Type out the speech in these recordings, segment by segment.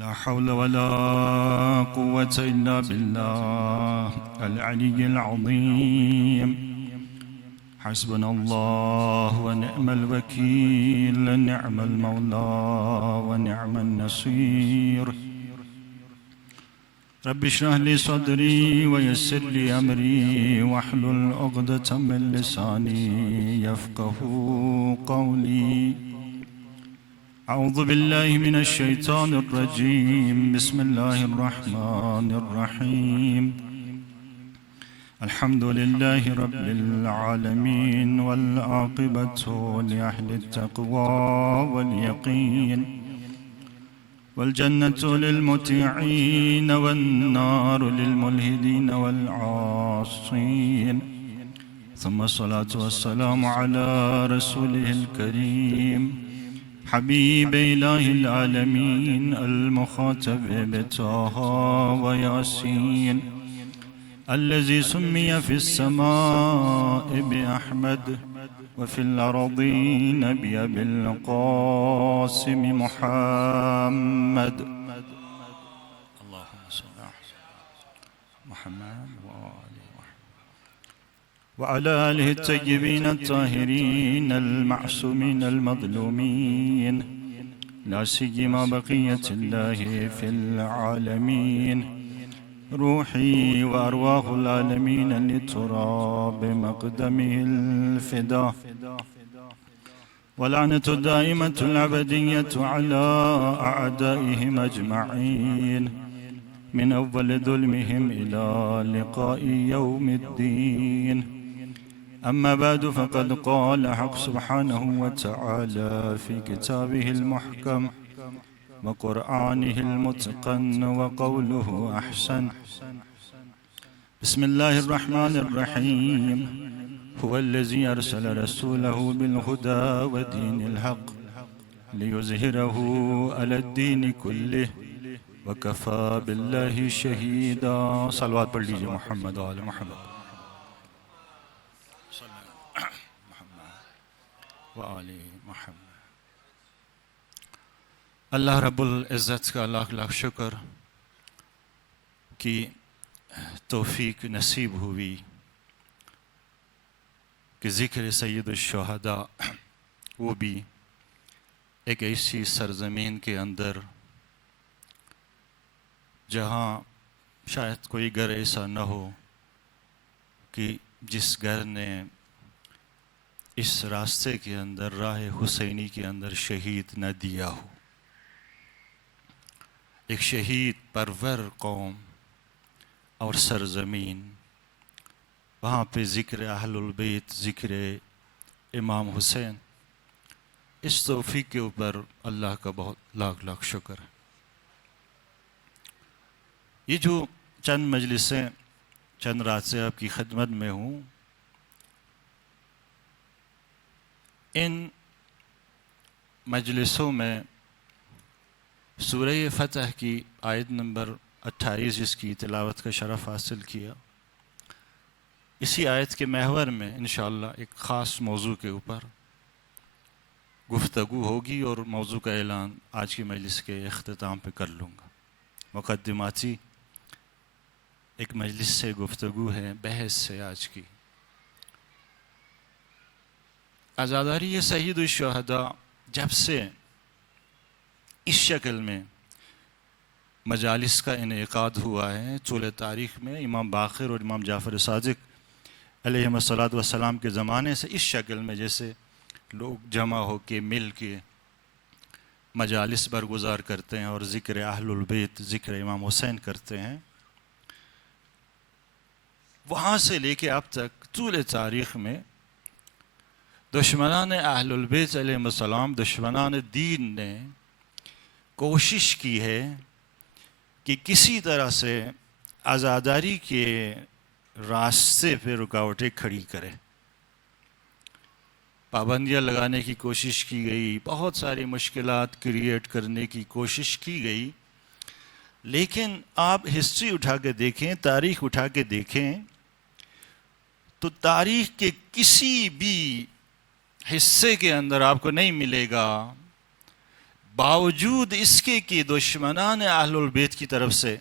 لا حول ولا قوة إلا بالله العلي العظيم. حسبنا الله ونعم الوكيل، نعم المولى ونعم النصير. رب اشرح لي صدري ويسر لي أمري واحلل عقدة من لساني يفقه قولي. أعوذ بالله من الشيطان الرجيم. بسم الله الرحمن الرحيم. الحمد لله رب العالمين والعاقبة لأهل التقوى واليقين، والجنة للمطيعين والنار للملحدين والعاصين. ثم الصلاة والسلام على رسوله الكريم حبيب إله العالمين المخاطب بطه وياسين، الذي سمي في السماء بأحمد وفي الأرضين بأبي القاسم محمد. اللهم صل على محمد وعلى آله الطيبين الطاهرين المعصومين المظلومين، لا سيما بقية الله في العالمين. روحي وأرواح العالمين لتراب مقدمه الفداء، واللعنة الدائمة الأبدية على أعدائهم أجمعين، من أول ظلمهم إلى لقاء يوم الدين. أما بعد، فقد قال حق سبحانه وتعالى في كتابه المحكم وقرآنه المتقن وقوله أحسن. بسم الله الرحمن الرحيم. هو الذي أرسل رسوله بالهدى ودين الحق ليظهره على الدين كله وكفى بالله شهيدا. صلوات پڑھ لیجئے محمد و آل محمد و آل محمد. اللہ رب العزت کا لاکھ لاکھ شکر کہ توفیق نصیب ہوئی کہ ذکر سید الشہداء، وہ بھی ایک ایسی سرزمین کے اندر جہاں شاید کوئی گھر ایسا نہ ہو کہ جس گھر نے اس راستے کے اندر، راہ حسینی کے اندر شہید نہ دیا ہو. ایک شہید پرور قوم اور سرزمین، وہاں پہ ذکر اہل البیت، ذکر امام حسین. اس توفیق کے اوپر اللہ کا بہت لاکھ لاکھ شکر ہے. یہ جو چند مجلسیں چند رات سے آپ کی خدمت میں ہوں، ان مجلسوں میں سورہ فتح کی آیت نمبر 28 جس کی تلاوت کا شرف حاصل کیا، اسی آیت کے محور میں انشاءاللہ ایک خاص موضوع کے اوپر گفتگو ہوگی، اور موضوع کا اعلان آج کی مجلس کے اختتام پہ کر لوں گا. مقدماتی ایک مجلس سے گفتگو ہے، بحث سے آج کی. عزاداری سید الشہداء جب سے اس شکل میں مجالس کا انعقاد ہوا ہے طول تاریخ میں، امام باقر اور امام جعفر صادق علیہم الصلاۃ والسلام کے زمانے سے اس شکل میں جیسے لوگ جمع ہو کے مل کے مجالس برگزار کرتے ہیں اور ذکر اہل البیت، ذکر امام حسین کرتے ہیں، وہاں سے لے کے اب تک طول تاریخ میں دشمنان اہل البیت علیہم السلام، دشمنان دین نے کوشش کی ہے کہ کسی طرح سے عزاداری کے راستے پہ رکاوٹیں کھڑی کرے. پابندیاں لگانے کی کوشش کی گئی، بہت ساری مشکلات کریٹ کرنے کی کوشش کی گئی، لیکن آپ ہسٹری اٹھا کے دیکھیں، تاریخ اٹھا کے دیکھیں تو تاریخ کے کسی بھی حصے کے اندر آپ کو نہیں ملے گا باوجود اس کے کہ دشمنان اہل البیت کی طرف سے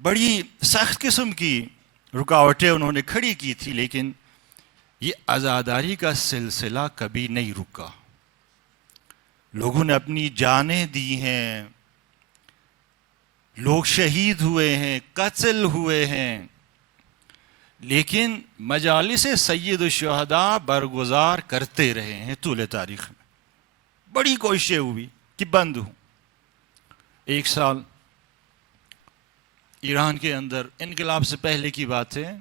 بڑی سخت قسم کی رکاوٹیں انہوں نے کھڑی کی تھی، لیکن یہ عزاداری کا سلسلہ کبھی نہیں رکا. لوگوں نے اپنی جانیں دی ہیں، لوگ شہید ہوئے ہیں، قتل ہوئے ہیں، لیکن مجالس سید الشہداء برگزار کرتے رہے ہیں طول تاریخ میں. بڑی کوششیں ہوئی کہ بند ہوں. ایک سال ایران کے اندر انقلاب سے پہلے کی بات ہے،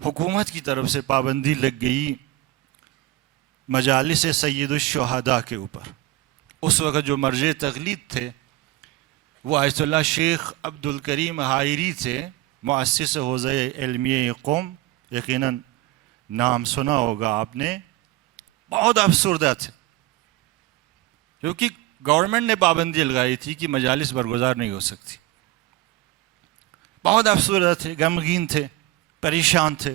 حکومت کی طرف سے پابندی لگ گئی مجالس سید الشہداء کے اوپر. اس وقت جو مرجع تقلید تھے وہ آیت اللہ شیخ عبد الکریم حائری تھے، مؤسس حوزہ علمیہ قوم. یقیناً نام سنا ہوگا آپ نے. بہت افسردہ تھے کیونکہ گورنمنٹ نے پابندی لگائی تھی کہ مجالس برگزار نہیں ہو سکتی. بہت افسردہ تھے، غمگین تھے، پریشان تھے.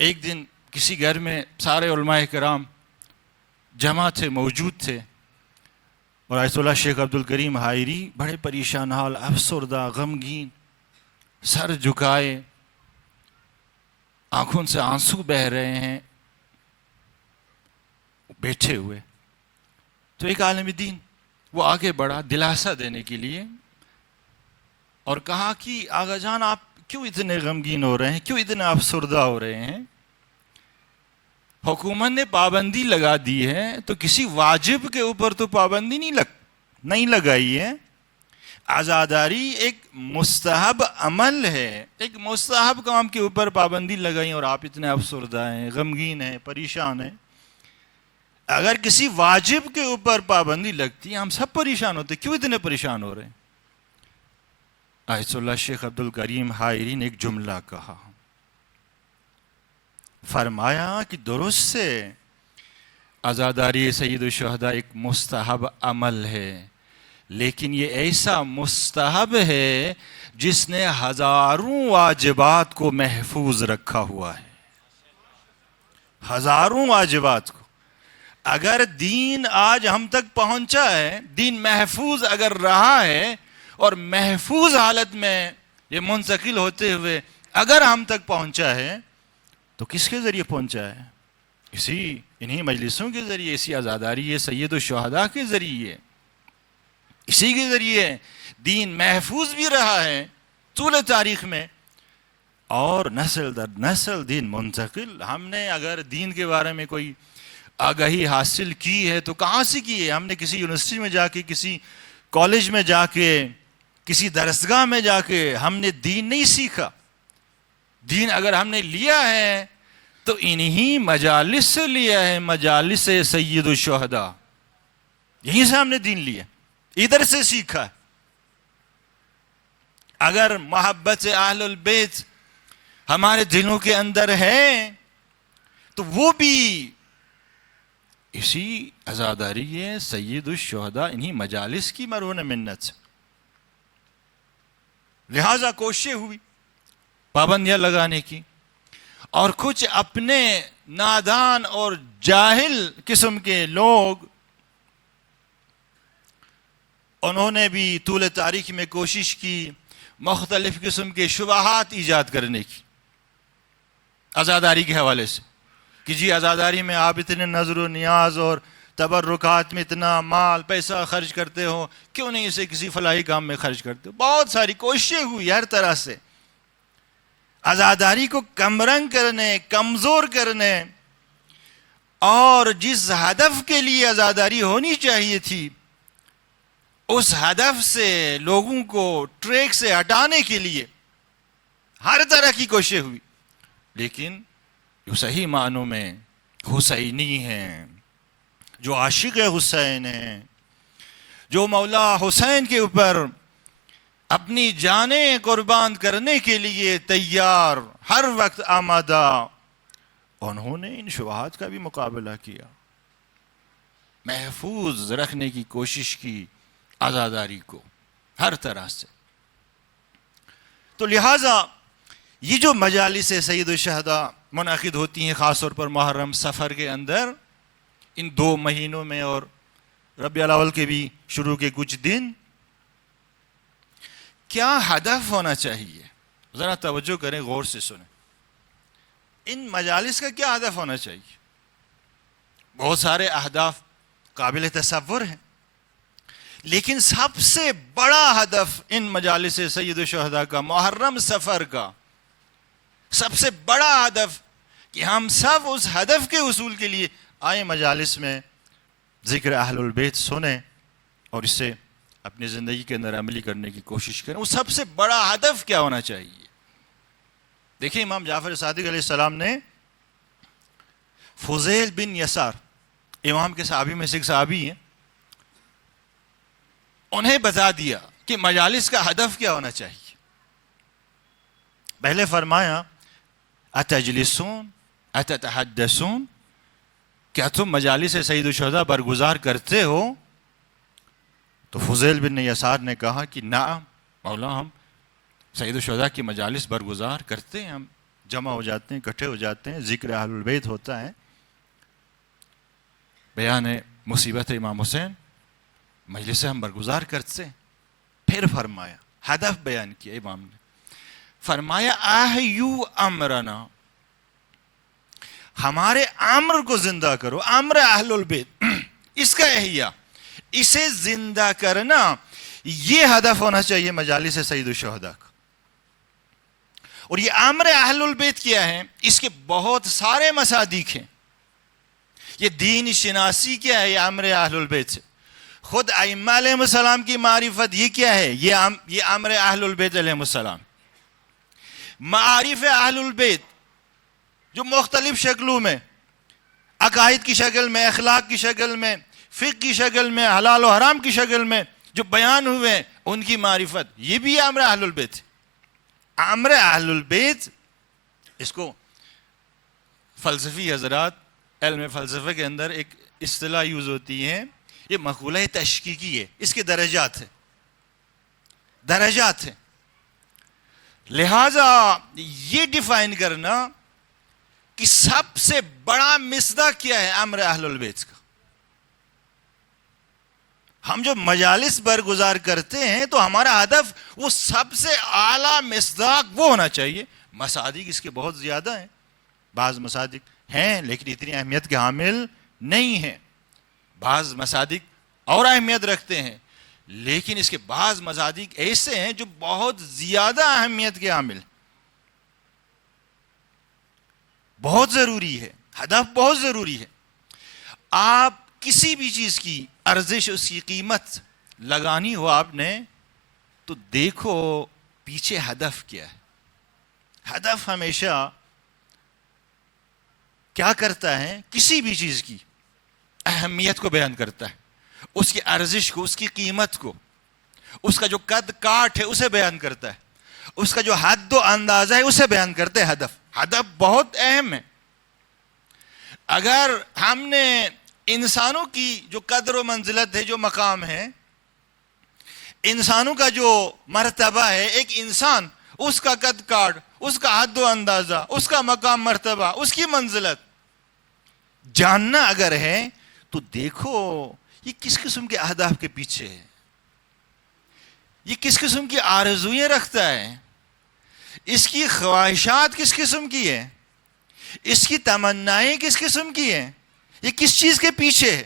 ایک دن کسی گھر میں سارے علماء کرام جمع تھے، موجود تھے، اور آیت اللہ شیخ عبد الکریم حائری بڑے پریشان حال، افسردہ، غمگین، سر جھکائے، آنکھوں سے آنسو بہہ رہے ہیں، بیٹھے ہوئے. تو ایک عالم دین وہ آگے بڑھا دلاسا دینے کے لیے اور کہا کہ آغا جان آپ کیوں اتنے غمگین ہو رہے ہیں، کیوں اتنے افسردہ ہو رہے ہیں؟ حکومت نے پابندی لگا دی ہے تو کسی واجب کے اوپر تو پابندی نہیں لگائی ہے. عزاداری ایک مستحب عمل ہے، ایک مستحب کام کے اوپر پابندی لگائی اور آپ اتنے افسردہ ہیں، غمگین ہیں، پریشان ہیں. اگر کسی واجب کے اوپر پابندی لگتی ہم سب پریشان ہوتے، کیوں اتنے پریشان ہو رہے ہیں؟ آیت اللہ شیخ عبد الکریم حائری نے ایک جملہ کہا، فرمایا کہ درست سے عزاداری سید الشہداء ایک مستحب عمل ہے، لیکن یہ ایسا مستحب ہے جس نے ہزاروں واجبات کو محفوظ رکھا ہوا ہے. ہزاروں واجبات کو. اگر دین آج ہم تک پہنچا ہے، دین محفوظ اگر رہا ہے اور محفوظ حالت میں یہ منتقل ہوتے ہوئے اگر ہم تک پہنچا ہے تو کس کے ذریعے پہنچا ہے؟ انہی مجلسوں کے ذریعے، اسی عزاداری سید الشہداء کے ذریعے. اسی کے ذریعے دین محفوظ بھی رہا ہے طول تاریخ میں، اور نسل در نسل دین منتقل. ہم نے اگر دین کے بارے میں کوئی آگاہی حاصل کی ہے تو کہاں سے کی ہے؟ ہم نے کسی یونیورسٹی میں جا کے، کسی کالج میں جا کے، کسی درسگاہ میں جا کے ہم نے دین نہیں سیکھا. دین اگر ہم نے لیا ہے تو انہی مجالس سے لیا ہے، مجالس سید الشہداء. یہیں سے ہم نے دین لیا، ادھر سے سیکھا. اگر محبت اہل البیت ہمارے دلوں کے اندر ہے تو وہ بھی اسی عزاداری سید الشہداء انہی مجالس کی مرہون منت سے. لہذا کوششیں ہوئی پابندیاں لگانے کی، اور کچھ اپنے نادان اور جاہل قسم کے لوگ انہوں نے بھی طول تاریخ میں کوشش کی مختلف قسم کے شبہات ایجاد کرنے کی عزاداری کے حوالے سے، کہ جی عزاداری میں آپ اتنے نظر و نیاز اور تبرکات میں اتنا مال پیسہ خرچ کرتے ہو، کیوں نہیں اسے کسی فلاحی کام میں خرچ کرتے ہو؟ بہت ساری کوششیں ہوئی ہر طرح سے عزاداری کو کمرنگ کرنے، کمزور کرنے، اور جس ہدف کے لیے عزاداری ہونی چاہیے تھی اس ہدف سے لوگوں کو ٹریک سے ہٹانے کے لیے ہر طرح کی کوششیں ہوئی. لیکن جو صحیح معنوں میں حسینی ہیں، جو عاشق حسین ہیں، جو مولا حسین کے اوپر اپنی جانیں قربان کرنے کے لیے تیار، ہر وقت آمادہ، انہوں نے ان شبہات کا بھی مقابلہ کیا، محفوظ رکھنے کی کوشش کی عزاداری کو ہر طرح سے. تو لہٰذا یہ جو مجالس سید الشہداء منعقد ہوتی ہیں خاص طور پر محرم سفر کے اندر، ان 2 مہینوں میں، اور ربیع الاول کے بھی شروع کے کچھ دن. کیا ہدف ہونا چاہیے؟ ذرا توجہ کریں، غور سے سنیں. ان مجالس کا کیا ہدف ہونا چاہیے؟ بہت سارے اہداف قابل تصور ہیں، لیکن سب سے بڑا ہدف ان مجالس سید الشہداء کا، محرم سفر کا سب سے بڑا ہدف کہ ہم سب اس ہدف کے حصول کے لیے آئیں مجالس میں ذکر اہل البیت سنیں اور اس سے اپنی زندگی کے اندر عملی کرنے کی کوشش کریں. وہ سب سے بڑا ہدف کیا ہونا چاہیے؟ دیکھیں، امام جعفر صادق علیہ السلام نے فضیل بن یسار، امام کے صحابی میں سے ایک صحابی ہیں، انہیں بتا دیا کہ مجالس کا ہدف کیا ہونا چاہیے. پہلے فرمایا اتجلسون اتتحدثون، کیا تم مجالس سید الشہداء برگزار کرتے ہو؟ تو فضیل بن یسار نے کہا کہ نعم مولا، ہم سید الشہداء کی مجالس برگزار کرتے ہیں، ہم جمع ہو جاتے ہیں، اکٹھے ہو جاتے ہیں، ذکر اہل البیت ہوتا ہے، بیان مصیبت امام حسین، مجلس ہم برگزار کرتے ہیں. پھر فرمایا، ہدف بیان کیا امام نے، فرمایا احیو امرنا، ہمارے امر کو زندہ کرو، امر اہل البیت، اس کا احیاء، اسے زندہ کرنا، یہ ہدف ہونا چاہیے مجالس سید الشہداء کا. اور یہ امر اہل البیت کیا ہے؟ اس کے بہت سارے مصادیق ہیں. یہ دین شناسی کیا ہے؟ یہ امر اہل البیت سے. خود ائمہ علیہ السلام کی معرفت یہ کیا ہے؟ یہ امر اہل البیت علیہ السلام. معارف اہل البیت جو مختلف شکلوں میں، عقائد کی شکل میں، اخلاق کی شکل میں، فقہ کی شکل میں، حلال و حرام کی شکل میں جو بیان ہوئے، ان کی معرفت، یہ بھی امر اہل البیت ہے. امر اہل البیت، اس کو فلسفی حضرات، علم فلسفہ کے اندر ایک اصطلاح یوز ہوتی ہے، یہ مقولہ تشکیکی ہے، اس کے درجات ہیں. لہذا یہ ڈیفائن کرنا کہ سب سے بڑا مصداق کیا ہے امر اہل البیت کا. ہم جو مجالس برگزار کرتے ہیں تو ہمارا ہدف وہ سب سے اعلیٰ مصداق وہ ہونا چاہیے. مصادیق اس کے بہت زیادہ ہیں، بعض مصادیق ہیں لیکن اتنی اہمیت کے حامل نہیں ہیں، بعض مصادیق اور اہمیت رکھتے ہیں، لیکن اس کے بعض مصادیق ایسے ہیں جو بہت زیادہ اہمیت کے حامل، بہت ضروری ہے، ہدف بہت ضروری ہے. آپ کسی بھی چیز کی ارزش، اس کی قیمت لگانی ہو آپ نے، تو دیکھو پیچھے ہدف کیا ہے. ہدف ہمیشہ کیا کرتا ہے؟ کسی بھی چیز کی اہمیت کو بیان کرتا ہے، اس کی ارزش کو، اس کی قیمت کو، اس کا جو قد کاٹ ہے اسے بیان کرتا ہے، اس کا جو حد و اندازہ ہے اسے بیان کرتا ہے. ہدف بہت اہم ہے. اگر ہم نے انسانوں کی جو قدر و منزلت ہے، جو مقام ہے، انسانوں کا جو مرتبہ ہے، ایک انسان، اس کا قد کاٹ، اس کا حد و اندازہ، اس کا مقام، مرتبہ، اس کی منزلت جاننا اگر ہے تو دیکھو یہ کس قسم کے اہداف کے پیچھے ہے، یہ کس قسم کی آرزوئیں رکھتا ہے، اس کی خواہشات کس قسم کی ہے، اس کی تمنائیں کس قسم کی ہیں، یہ کس چیز کے پیچھے ہے.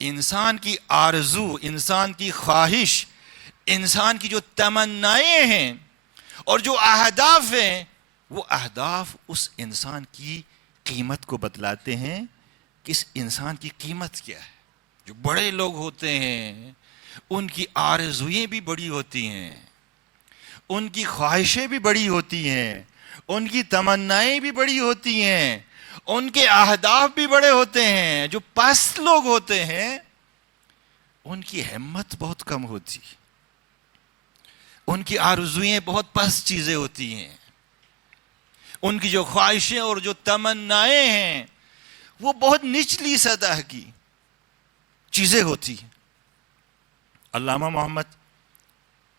انسان کی آرزو، انسان کی خواہش، انسان کی جو تمنائیں ہیں اور جو اہداف ہیں، وہ اہداف اس انسان کی قیمت کو بتلاتے ہیں کہ اس انسان کی قیمت کیا ہے. جو بڑے لوگ ہوتے ہیں ان کی آرزوئیں بھی بڑی ہوتی ہیں، ان کی خواہشیں بھی بڑی ہوتی ہیں، ان کی تمنائیں بھی بڑی ہوتی ہیں، ان کے اہداف بھی بڑے ہوتے ہیں. جو پست لوگ ہوتے ہیں ان کی ہمت بہت کم ہوتی، ان کی آرزوئیں بہت پست چیزیں ہوتی ہیں، ان کی جو خواہشیں اور جو تمنائیں ہیں وہ بہت نچلی سطح کی چیزیں ہوتی ہیں. علامہ محمد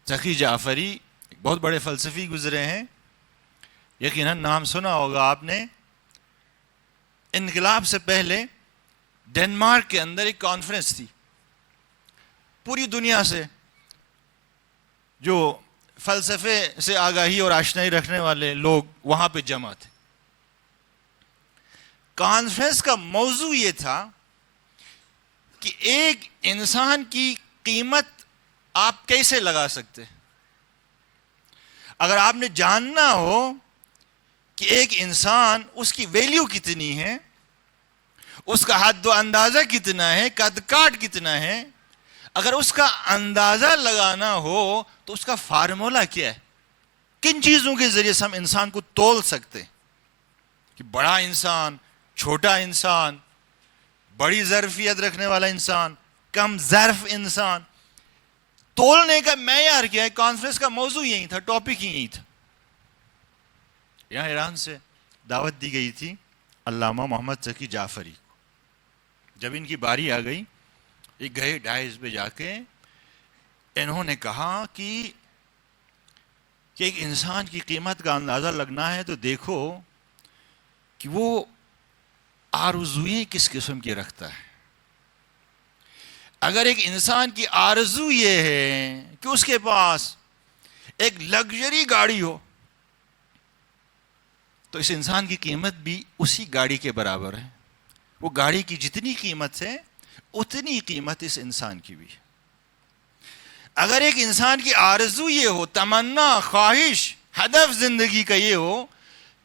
تقی جعفری بہت بڑے فلسفی گزرے ہیں، یقیناً نام سنا ہوگا آپ نے، انقلاب سے پہلے ڈنمارک کے اندر ایک کانفرنس تھی، پوری دنیا سے جو فلسفے سے آگاہی اور آشنائی رکھنے والے لوگ وہاں پہ جمع تھے۔ کانفرنس کا موضوع یہ تھا کہ ایک انسان کی قیمت آپ کیسے لگا سکتے؟ اگر آپ نے جاننا ہو کہ ایک انسان، اس کی ویلیو کتنی ہے، اس کا حد و اندازہ کتنا ہے، قد کاٹ کتنا ہے، اگر اس کا اندازہ لگانا ہو تو اس کا فارمولا کیا ہے؟ کن چیزوں کے ذریعے سے ہم انسان کو تول سکتے کہ بڑا انسان، چھوٹا انسان، بڑی ظرفیت رکھنے والا انسان، کم ظرف انسان، تولنے کا معیار کیا ہے؟ کانفرنس کا موضوع یہی تھا، ٹاپک ہی یہی تھا۔ یہاں ایران سے دعوت دی گئی تھی علامہ محمد تقی جعفری کو۔ جب ان کی باری آ گئی، ایک گئے ڈائز پہ جا کے انہوں نے کہا کہ ایک انسان کی قیمت کا اندازہ لگنا ہے تو دیکھو کہ وہ آرزوئیں کس قسم کی رکھتا ہے۔ اگر ایک انسان کی آرزو یہ ہے کہ اس کے پاس ایک لگژری گاڑی ہو تو اس انسان کی قیمت بھی اسی گاڑی کے برابر ہے۔ وہ گاڑی کی جتنی قیمت ہے اتنی قیمت اس انسان کی بھی ہے۔ اگر ایک انسان کی آرزو یہ ہو، تمنا، خواہش، ہدف زندگی کا یہ ہو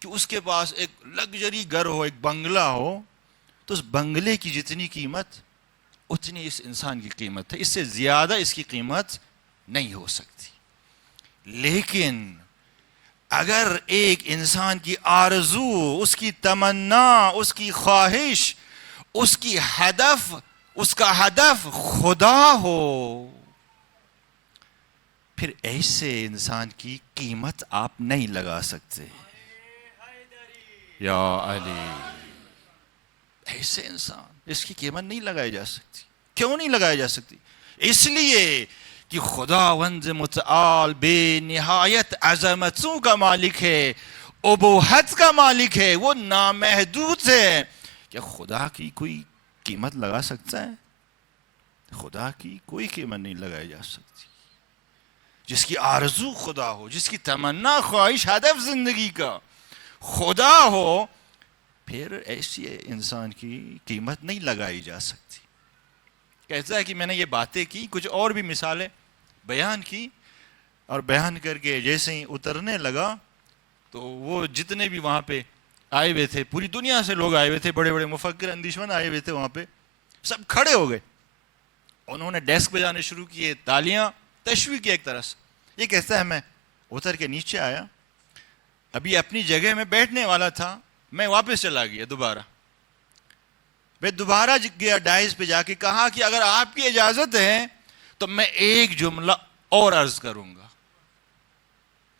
کہ اس کے پاس ایک لگژری گھر ہو، ایک بنگلہ ہو، تو اس بنگلے کی جتنی قیمت اتنی اس انسان کی قیمت ہے، اس سے زیادہ اس کی قیمت نہیں ہو سکتی۔ لیکن اگر ایک انسان کی آرزو، اس کی تمنا، اس کی خواہش، اس کا ہدف خدا ہو، پھر ایسے انسان کی قیمت آپ نہیں لگا سکتے۔ یا علی، ایسے انسان، اس کی قیمت نہیں لگائی جا سکتی۔ کیوں نہیں لگائی جا سکتی؟ اس لیے کہ خداوند متعال بے نہایت عظمتوں کا مالک ہے، ابوہت کا مالک ہے، وہ نامحدود ہے۔ کیا خدا کی کوئی قیمت لگا سکتا ہے؟ خدا کی کوئی قیمت نہیں لگائی جا سکتی۔ جس کی آرزو خدا ہو، جس کی تمنا، خواہش، ہدف زندگی کا خدا ہو، پھر ایسی انسان کی قیمت نہیں لگائی جا سکتی۔ کہتا ہے کہ میں نے یہ باتیں کی، کچھ اور بھی مثالیں بیان کی، اور بیان کر کے جیسے ہی اترنے لگا تو وہ جتنے بھی وہاں پہ آئے ہوئے تھے، پوری دنیا سے لوگ آئے ہوئے تھے، بڑے بڑے مفکر اندیشمند آئے ہوئے تھے وہاں پہ، سب کھڑے ہو گئے۔ انہوں نے ڈیسک بجانے شروع کیے، تالیاں، تشویق کی ایک طرح سے۔ یہ کہتا ہے میں اتر کے نیچے آیا، ابھی اپنی جگہ میں بیٹھنے والا تھا، میں واپس چلا گیا دوبارہ۔ میں دوبارہ گیا ڈائز پہ جا کے کہا کہ اگر آپ کی اجازت ہے تو میں ایک جملہ اور عرض کروں گا۔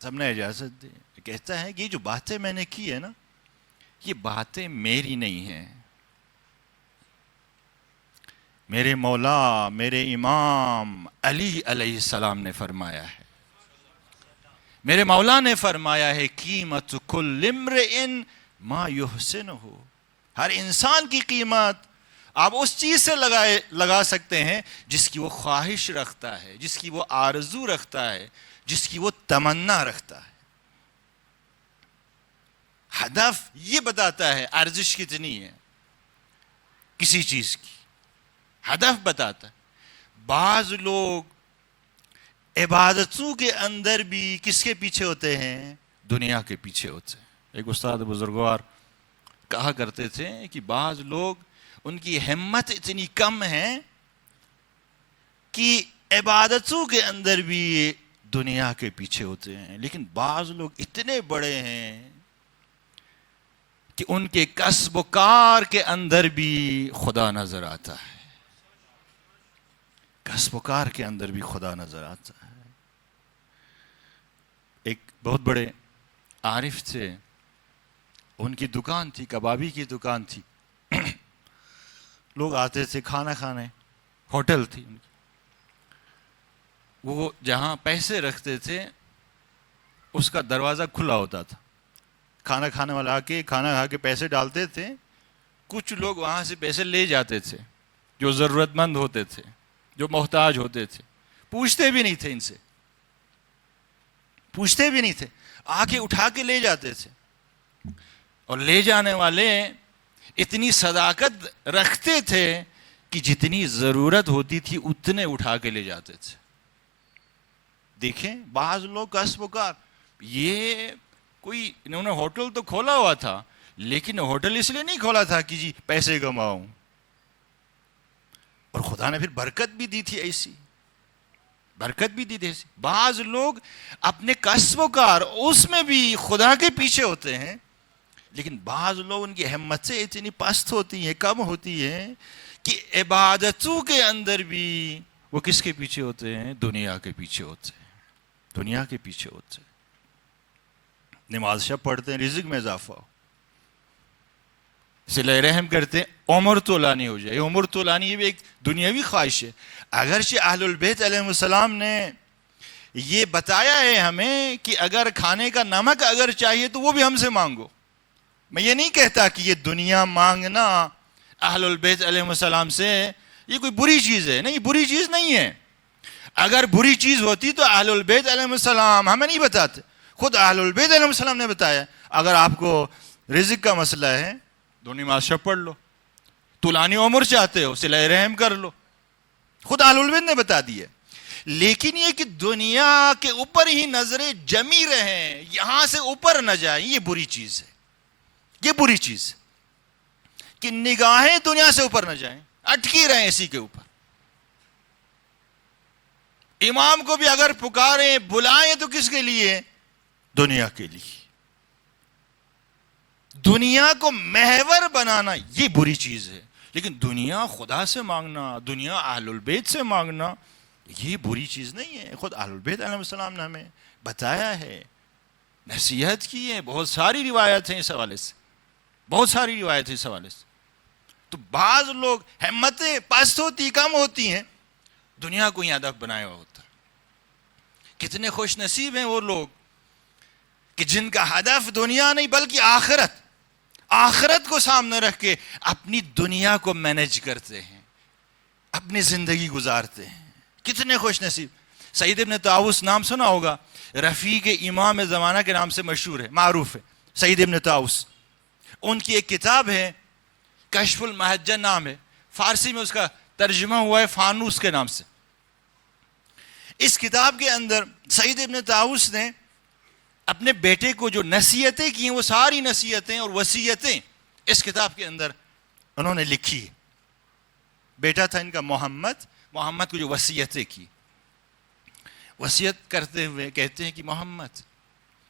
سب نے اجازت دی۔ کہتا ہے کہ یہ جو باتیں میں نے کی ہے نا، یہ باتیں میری نہیں ہیں، میرے مولا، میرے امام علی علیہ السلام نے فرمایا ہے۔ میرے مولا نے فرمایا ہے قیمت کل امرئ ما یحسنہ، ہر انسان کی قیمت آپ اس چیز سے لگا سکتے ہیں جس کی وہ خواہش رکھتا ہے، جس کی وہ آرزو رکھتا ہے، جس کی وہ تمنا رکھتا ہے۔ ہدف یہ بتاتا ہے ارزش کتنی ہے کسی چیز کی، ہدف بتاتا ہے۔ بعض لوگ عبادتوں کے اندر بھی کس کے پیچھے ہوتے ہیں؟ دنیا کے پیچھے ہوتے ہیں۔ ایک استاد بزرگوار کہا کرتے تھے کہ بعض لوگ، ان کی ہمت اتنی کم ہے کہ عبادتوں کے اندر بھی دنیا کے پیچھے ہوتے ہیں، لیکن بعض لوگ اتنے بڑے ہیں کہ ان کے کسب و کار کے اندر بھی خدا نظر آتا ہے، کسب و کار کے اندر بھی خدا نظر آتا ہے۔ ایک بہت بڑے عارف تھے، ان کی دکان تھی، کبابی کی دکان تھی، لوگ آتے تھے کھانا کھانے، ہوٹل تھی ان کی۔ وہ جہاں پیسے رکھتے تھے اس کا دروازہ کھلا ہوتا تھا، کھانا کھانے والا آ کے کھانا کھا کے پیسے ڈالتے تھے، کچھ لوگ وہاں سے پیسے لے جاتے تھے جو ضرورت مند ہوتے تھے، جو محتاج ہوتے تھے، پوچھتے بھی نہیں تھے، ان سے پوچھتے بھی نہیں تھے، آ کے اٹھا کے لے جاتے تھے. اور لے جانے والے اتنی صداقت رکھتے تھے کہ جتنی ضرورت ہوتی تھی اتنے اٹھا کے لے جاتے تھے. دیکھیں بعض لوگ کسب و کار، یہ کوئی انہوں نے ہوٹل تو کھولا ہوا تھا، لیکن ہوٹل اس لیے نہیں کھولا تھا کہ جی پیسے کماؤں، اور خدا نے پھر برکت بھی دی تھی، ایسی برکت بھی دی تھی ایسی. بعض لوگ اپنے کسب و کار اس میں بھی خدا کے پیچھے ہوتے ہیں، لیکن بعض لوگ ان کی ہمتیں اتنی پست ہوتی ہیں، کم ہوتی ہیں کہ عبادتوں کے اندر بھی وہ کس کے پیچھے ہوتے ہیں؟ دنیا کے پیچھے ہوتے ہیں، دنیا کے پیچھے ہوتے ہیں. نماز شب پڑھتے ہیں رزق میں اضافہ ہو، صلہ رحم کرتے ہیں عمر طولانی ہو جائے. عمر طولانی یہ بھی ایک دنیاوی خواہش ہے. اگرچہ اہل البیت علیہ السلام نے یہ بتایا ہے ہمیں کہ اگر کھانے کا نمک اگر چاہیے تو وہ بھی ہم سے مانگو. میں یہ نہیں کہتا کہ یہ دنیا مانگنا اہل البیت علیہ السلام سے یہ کوئی بری چیز ہے، نہیں، بری چیز نہیں ہے. اگر بری چیز ہوتی تو اہل البیت علیہ السلام ہمیں نہیں بتاتے، خود اہل البیت علیہ السلام نے بتایا. اگر آپ کو رزق کا مسئلہ ہے، دو نماز شب پڑھ لو، طولانی عمر چاہتے ہو صلہ رحم کر لو، خود اہل البیت نے بتا دی ہے. لیکن یہ کہ دنیا کے اوپر ہی نظریں جمی رہیں، یہاں سے اوپر نہ جائیں، یہ بری چیز ہے. یہ بری چیز کہ نگاہیں دنیا سے اوپر نہ جائیں، اٹکی رہیں اسی کے اوپر. امام کو بھی اگر پکاریں بلائیں تو کس کے لیے؟ دنیا کے لیے. دنیا کو محور بنانا یہ بری چیز ہے، لیکن دنیا خدا سے مانگنا، دنیا اہل البیت سے مانگنا یہ بری چیز نہیں ہے. خود اہل البیت علیہ السلام نے ہمیں بتایا ہے، نصیحت کی ہے. بہت ساری روایت ہیں اس حوالے سے، بہت ساری روایت ہیں اس حوالے سے. تو بعض لوگ ہمتیں پست ہوتی، کم ہوتی ہیں، دنیا کو ہی ہدف بنایا ہوا ہوتا. کتنے خوش نصیب ہیں وہ لوگ کہ جن کا ہدف دنیا نہیں بلکہ آخرت، آخرت کو سامنے رکھ کے اپنی دنیا کو مینج کرتے ہیں، اپنی زندگی گزارتے ہیں. کتنے خوش نصیب. سعید ابن طاؤس نام سنا ہوگا، رفیق امام زمانہ کے نام سے مشہور ہے، معروف ہے. سعید ابن طاؤس، ان کی ایک کتاب ہے کشف المحجن نام ہے، فارسی میں اس کا ترجمہ ہوا ہے فانوس کے نام سے. اس کتاب کے اندر سعید ابن طاؤس نے اپنے بیٹے کو جو نصیحتیں کی ہیں وہ ساری نصیحتیں اور وصیتیں اس کتاب کے اندر انہوں نے لکھی. بیٹا تھا ان کا محمد کو جو وصیتیں کی، وصیت کرتے ہوئے کہتے ہیں کہ محمد،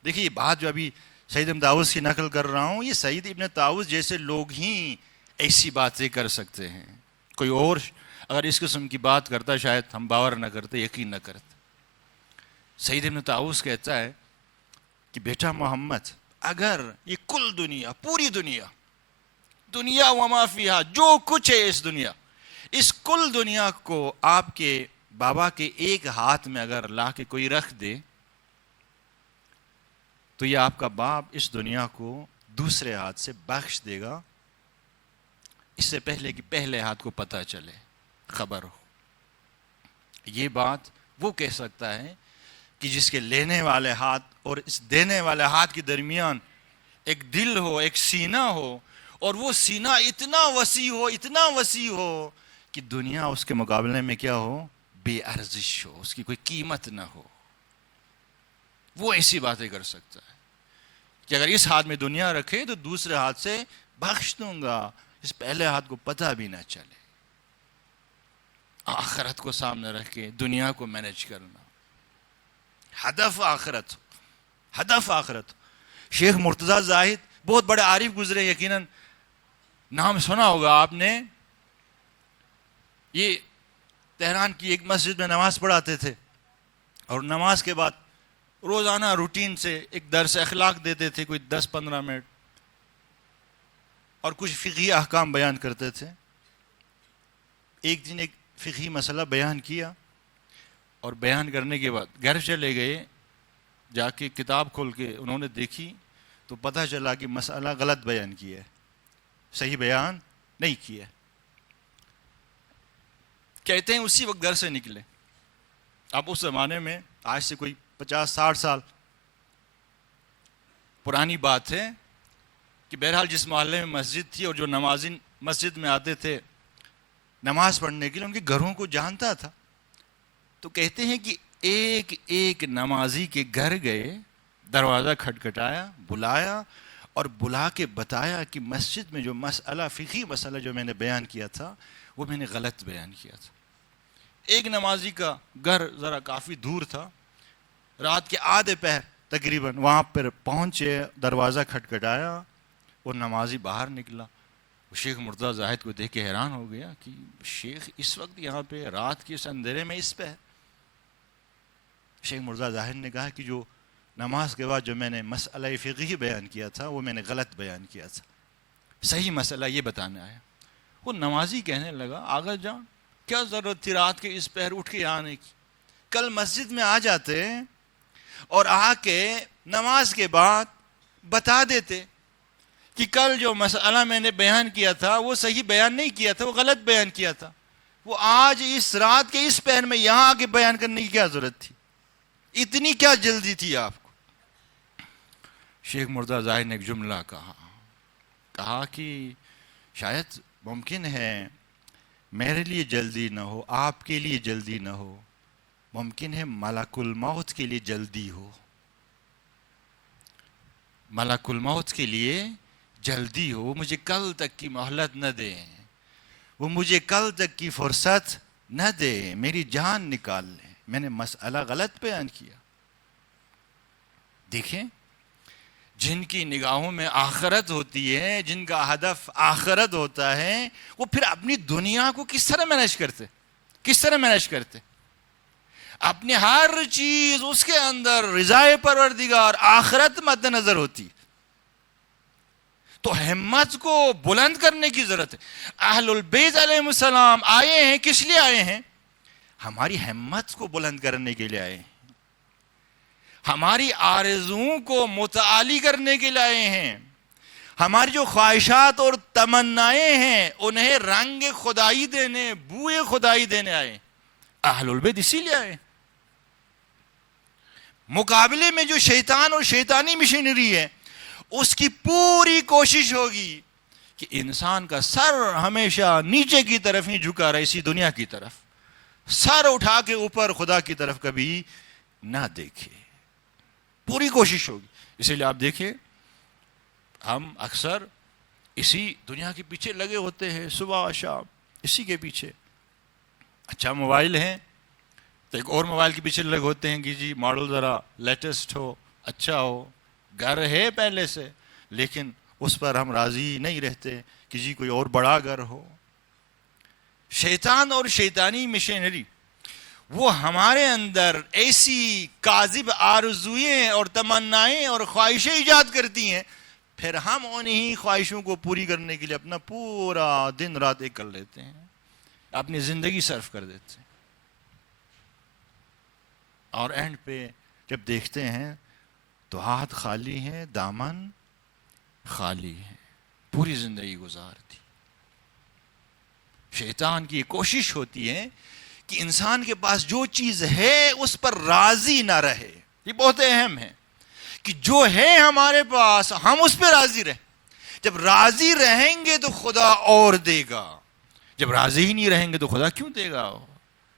دیکھیے یہ بات جو ابھی سعید ابن طاؤس کی نقل کر رہا ہوں، یہ سعید ابن طاؤس جیسے لوگ ہی ایسی باتیں کر سکتے ہیں. کوئی اور اگر اس قسم کی بات کرتا شاید ہم باور نہ کرتے، یقین نہ کرتے. سعید ابن طاؤس کہتا ہے کہ بیٹا محمد، اگر یہ کل دنیا، پوری دنیا وما فیہا، جو کچھ ہے اس دنیا، اس کل دنیا کو آپ کے بابا کے ایک ہاتھ میں اگر لا کے کوئی رکھ دے تو یہ آپ کا باپ اس دنیا کو دوسرے ہاتھ سے بخش دے گا، اس سے پہلے کہ پہلے ہاتھ کو پتہ چلے، خبر ہو. یہ بات وہ کہہ سکتا ہے کہ جس کے لینے والے ہاتھ اور اس دینے والے ہاتھ کے درمیان ایک دل ہو، ایک سینہ ہو، اور وہ سینہ اتنا وسیع ہو کہ دنیا اس کے مقابلے میں کیا ہو؟ بے ارزش ہو، اس کی کوئی قیمت نہ ہو. وہ ایسی باتیں کر سکتا ہے کہ اگر اس ہاتھ میں دنیا رکھے تو دوسرے ہاتھ سے بخش دوں گا، اس پہلے ہاتھ کو پتہ بھی نہ چلے. آخرت کو سامنے رکھ کے دنیا کو مینج کرنا، ہدف آخرت. شیخ مرتضیٰ زاہد بہت بڑے عارف گزرے، یقیناً نام سنا ہوگا آپ نے. یہ تہران کی ایک مسجد میں نماز پڑھاتے تھے، اور نماز کے بعد روزانہ روٹین سے ایک درس اخلاق دیتے تھے، کوئی 10-15 منٹ، اور کچھ فقہی احکام بیان کرتے تھے. ایک دن ایک فقہی مسئلہ بیان کیا، اور بیان کرنے کے بعد گھر چلے گئے. جا کے کتاب کھول کے انہوں نے دیکھی تو پتہ چلا کہ مسئلہ غلط بیان کیا ہے، صحیح بیان نہیں کیا. کہتے ہیں اسی وقت گھر سے نکلے. اب اس زمانے میں آج سے کوئی 50-60 سال پرانی بات ہے کہ بہرحال جس محلے میں مسجد تھی اور جو نمازی مسجد میں آتے تھے نماز پڑھنے کے لیے ان کے گھروں کو جانتا تھا. تو کہتے ہیں کہ ایک ایک نمازی کے گھر گئے، دروازہ کھٹکھٹایا، بلایا اور بلا کے بتایا کہ مسجد میں جو مسئلہ، فقہی مسئلہ جو میں نے بیان کیا تھا وہ میں نے غلط بیان کیا تھا. ایک نمازی کا گھر ذرا کافی دور تھا، رات کے آدھے پہر تقریباً وہاں پر پہنچے، دروازہ کھٹکھٹایا، وہ نمازی باہر نکلا. شیخ مرتضیٰ زاہد کو دیکھ کے حیران ہو گیا کہ شیخ اس وقت یہاں پہ رات کے اس اندھیرے میں اس پہ ہے. شیخ مرتضیٰ زاہد نے کہا کہ جو نماز کے بعد جو میں نے مسئلہ فقہی بیان کیا تھا وہ میں نے غلط بیان کیا تھا، صحیح مسئلہ یہ بتانے آیا. وہ نمازی کہنے لگا آغا جان کیا ضرورت تھی رات کے اس پہر اٹھ کے آنے کی؟ کل مسجد میں آ جاتے اور آ کے نماز کے بعد بتا دیتے کہ کل جو مسئلہ میں نے بیان کیا تھا وہ صحیح بیان نہیں کیا تھا، وہ غلط بیان کیا تھا. وہ آج اس رات کے اس پہر میں یہاں آ کے بیان کرنے کی کیا ضرورت تھی؟ اتنی کیا جلدی تھی آپ کو؟ شیخ مرتضیٰ زاہد نے ایک جملہ کہا کہ شاید ممکن ہے میرے لیے جلدی نہ ہو، آپ کے لیے جلدی نہ ہو، ممکن ہے ملک الموت کے لیے جلدی ہو. ملک الموت کے لیے جلدی ہو، وہ مجھے کل تک کی مہلت نہ دیں، وہ مجھے کل تک کی فرصت نہ دے، میری جان نکال لیں، میں نے مسئلہ غلط بیان کیا. دیکھیں جن کی نگاہوں میں آخرت ہوتی ہے، جن کا ہدف آخرت ہوتا ہے، وہ پھر اپنی دنیا کو کس طرح مینیج کرتے؟ اپنی ہر چیز اس کے اندر رضائے پروردگار آخرت مد نظر ہوتی. تو ہمت کو بلند کرنے کی ضرورت ہے. اہل البیت علیہ السلام آئے ہیں، کس لیے آئے ہیں؟ ہماری ہمت کو بلند کرنے کے لیے آئے ہیں، ہماری آرزوؤں کو متعالی کرنے کے لیے آئے ہیں، ہماری جو خواہشات اور تمنائیں ہیں انہیں رنگ خدائی دینے، بوئے خدائی دینے آئے. اہل البیت اسی لیے آئے. مقابلے میں جو شیطان اور شیطانی مشینری ہے اس کی پوری کوشش ہوگی کہ انسان کا سر ہمیشہ نیچے کی طرف ہی جھکا رہے، اسی دنیا کی طرف، سر اٹھا کے اوپر خدا کی طرف کبھی نہ دیکھے. پوری کوشش ہوگی. اسی لیے آپ دیکھیں ہم اکثر اسی دنیا کے پیچھے لگے ہوتے ہیں، صبح شام اسی کے پیچھے. اچھا موبائل ہے تو ایک اور موبائل کے پیچھے لگے ہوتے ہیں کہ جی ماڈل ذرا لیٹسٹ ہو، اچھا ہو. گھر ہے پہلے سے لیکن اس پر ہم راضی نہیں رہتے کہ جی کوئی اور بڑا گھر ہو. شیطان اور شیطانی مشینری وہ ہمارے اندر ایسی کاذب آرزوئیں اور تمنائیں اور خواہشیں ایجاد کرتی ہیں، پھر ہم انہی خواہشوں کو پوری کرنے کے لیے اپنا پورا دن رات ایک کر لیتے ہیں، اپنی زندگی صرف کر دیتے ہیں. اور اینڈ پہ جب دیکھتے ہیں تو ہاتھ خالی ہیں، دامن خالی ہے، پوری زندگی گزار دی. شیطان کی کوشش ہوتی ہے کہ انسان کے پاس جو چیز ہے اس پر راضی نہ رہے. یہ بہت اہم ہے کہ جو ہے ہمارے پاس ہم اس پہ راضی رہیں. جب راضی رہیں گے تو خدا اور دے گا، جب راضی ہی نہیں رہیں گے تو خدا کیوں دے گا؟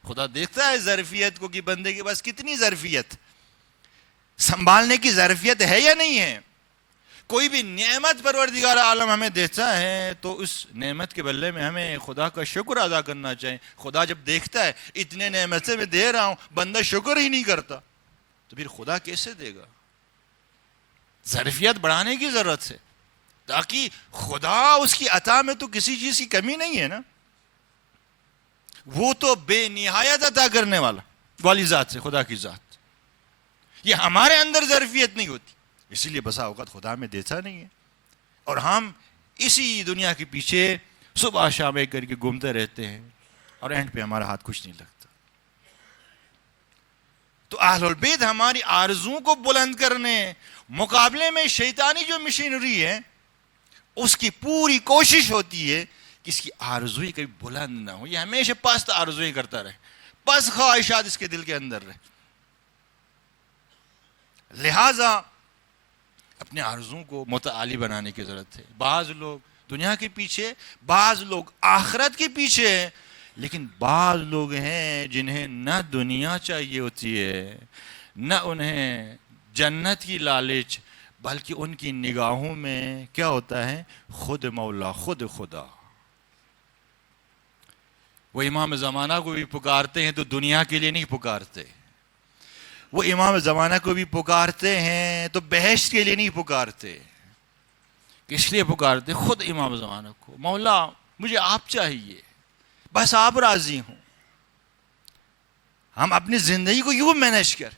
خدا دیکھتا ہے ظرفیت کو کہ بندے کے پاس کتنی ظرفیت، سنبھالنے کی ظرفیت ہے یا نہیں ہے. کوئی بھی نعمت پروردگار عالم ہمیں دیتا ہے تو اس نعمت کے بدلے میں ہمیں خدا کا شکر ادا کرنا چاہیے. خدا جب دیکھتا ہے اتنے نعمتیں میں دے رہا ہوں بندہ شکر ہی نہیں کرتا تو پھر خدا کیسے دے گا؟ ظرفیت بڑھانے کی ضرورت ہے تاکہ خدا اس کی عطا میں تو کسی چیز کی کمی نہیں ہے نا. وہ تو بے نہایت عطا کرنے والی ذات ہے، خدا کی ذات. یہ ہمارے اندر ظرفیت نہیں ہوتی، اسی لیے بسا اوقات خدا میں دیتا نہیں ہے اور ہم اسی دنیا کے پیچھے صبح شام ایک کر کے گھومتے رہتے ہیں اور اینڈ پہ ہمارا ہاتھ کچھ نہیں لگتا. تو اہل البیت ہماری آرزوؤں کو بلند کرنے، مقابلے میں شیطانی جو مشینری ہے اس کی پوری کوشش ہوتی ہے کہ اس کی آرزوئی کبھی بلند نہ ہو، یہ ہمیشہ پست آرزوئی کرتا رہے، پست خواہشات اس کے دل کے اندر رہے. لہذا اپنے آرزوؤں کو متعالی بنانے کی ضرورت ہے. بعض لوگ دنیا کے پیچھے، بعض لوگ آخرت کے پیچھے ہیں، لیکن بعض لوگ ہیں جنہیں نہ دنیا چاہیے ہوتی ہے، نہ انہیں جنت کی لالچ، بلکہ ان کی نگاہوں میں کیا ہوتا ہے؟ خود مولا، خود خدا. وہ امام زمانہ کو بھی پکارتے ہیں تو دنیا کے لیے نہیں پکارتے، وہ امام زمانہ کو بھی پکارتے ہیں تو بہشت کے لیے نہیں پکارتے. کس لیے پکارتے؟ خود امام زمانہ کو. مولا مجھے آپ چاہیے، بس آپ راضی ہوں. ہم اپنی زندگی کو یوں مینیج کر،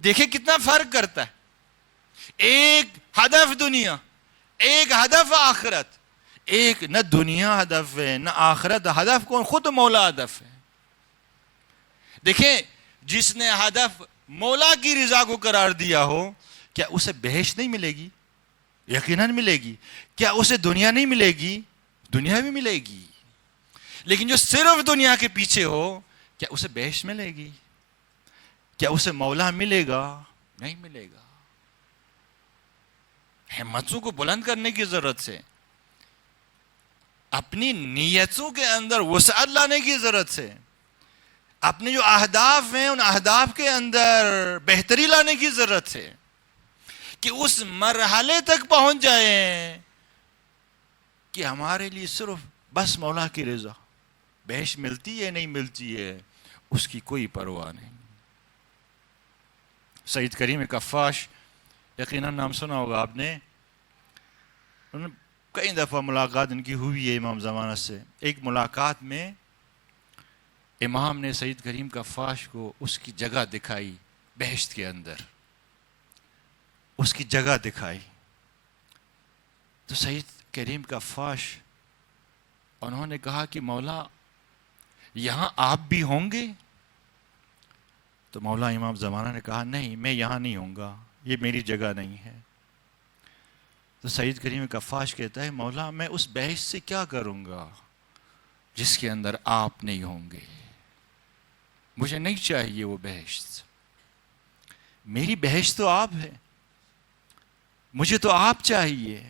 دیکھیں کتنا فرق کرتا ہے. ایک ہدف دنیا، ایک ہدف آخرت. ایک نہ دنیا ہدف ہے نہ آخرت ہدف، کون؟ خود مولا ہدف ہے. دیکھیں جس نے ہدف مولا کی رضا کو قرار دیا ہو، کیا اسے بہشت نہیں ملے گی؟ یقیناً ملے گی. کیا اسے دنیا نہیں ملے گی؟ دنیا بھی ملے گی. لیکن جو صرف دنیا کے پیچھے ہو، کیا اسے بہشت ملے گی؟ کیا اسے مولا ملے گا؟ نہیں ملے گا. ہمتوں کو بلند کرنے کی ضرورت ہے، اپنی نیتوں کے اندر وسعت لانے کی ضرورت ہے، اپنے جو اہداف ہیں ان اہداف کے اندر بہتری لانے کی ضرورت ہے کہ اس مرحلے تک پہنچ جائیں کہ ہمارے لیے صرف بس مولا کی رضا. بہشت ملتی ہے نہیں ملتی ہے اس کی کوئی پرواہ نہیں. سید کریم کفاش، یقیناً نام سنا ہوگا آپ نے، کئی دفعہ ملاقات ان کی ہوئی ہے امام زمانہ سے. ایک ملاقات میں امام نے سید کریم کفاش کو اس کی جگہ دکھائی بہشت کے اندر، اس کی جگہ دکھائی. تو سید کریم کفاش انہوں نے کہا کہ مولا یہاں آپ بھی ہوں گے؟ تو مولا امام زمانہ نے کہا نہیں، میں یہاں نہیں ہوں گا، یہ میری جگہ نہیں ہے. تو سید کریم کفاش کہتا ہے مولا میں اس بہشت سے کیا کروں گا جس کے اندر آپ نہیں ہوں گے؟ مجھے نہیں چاہیے وہ بہشت، میری بہشت تو آپ ہے، مجھے تو آپ چاہیے.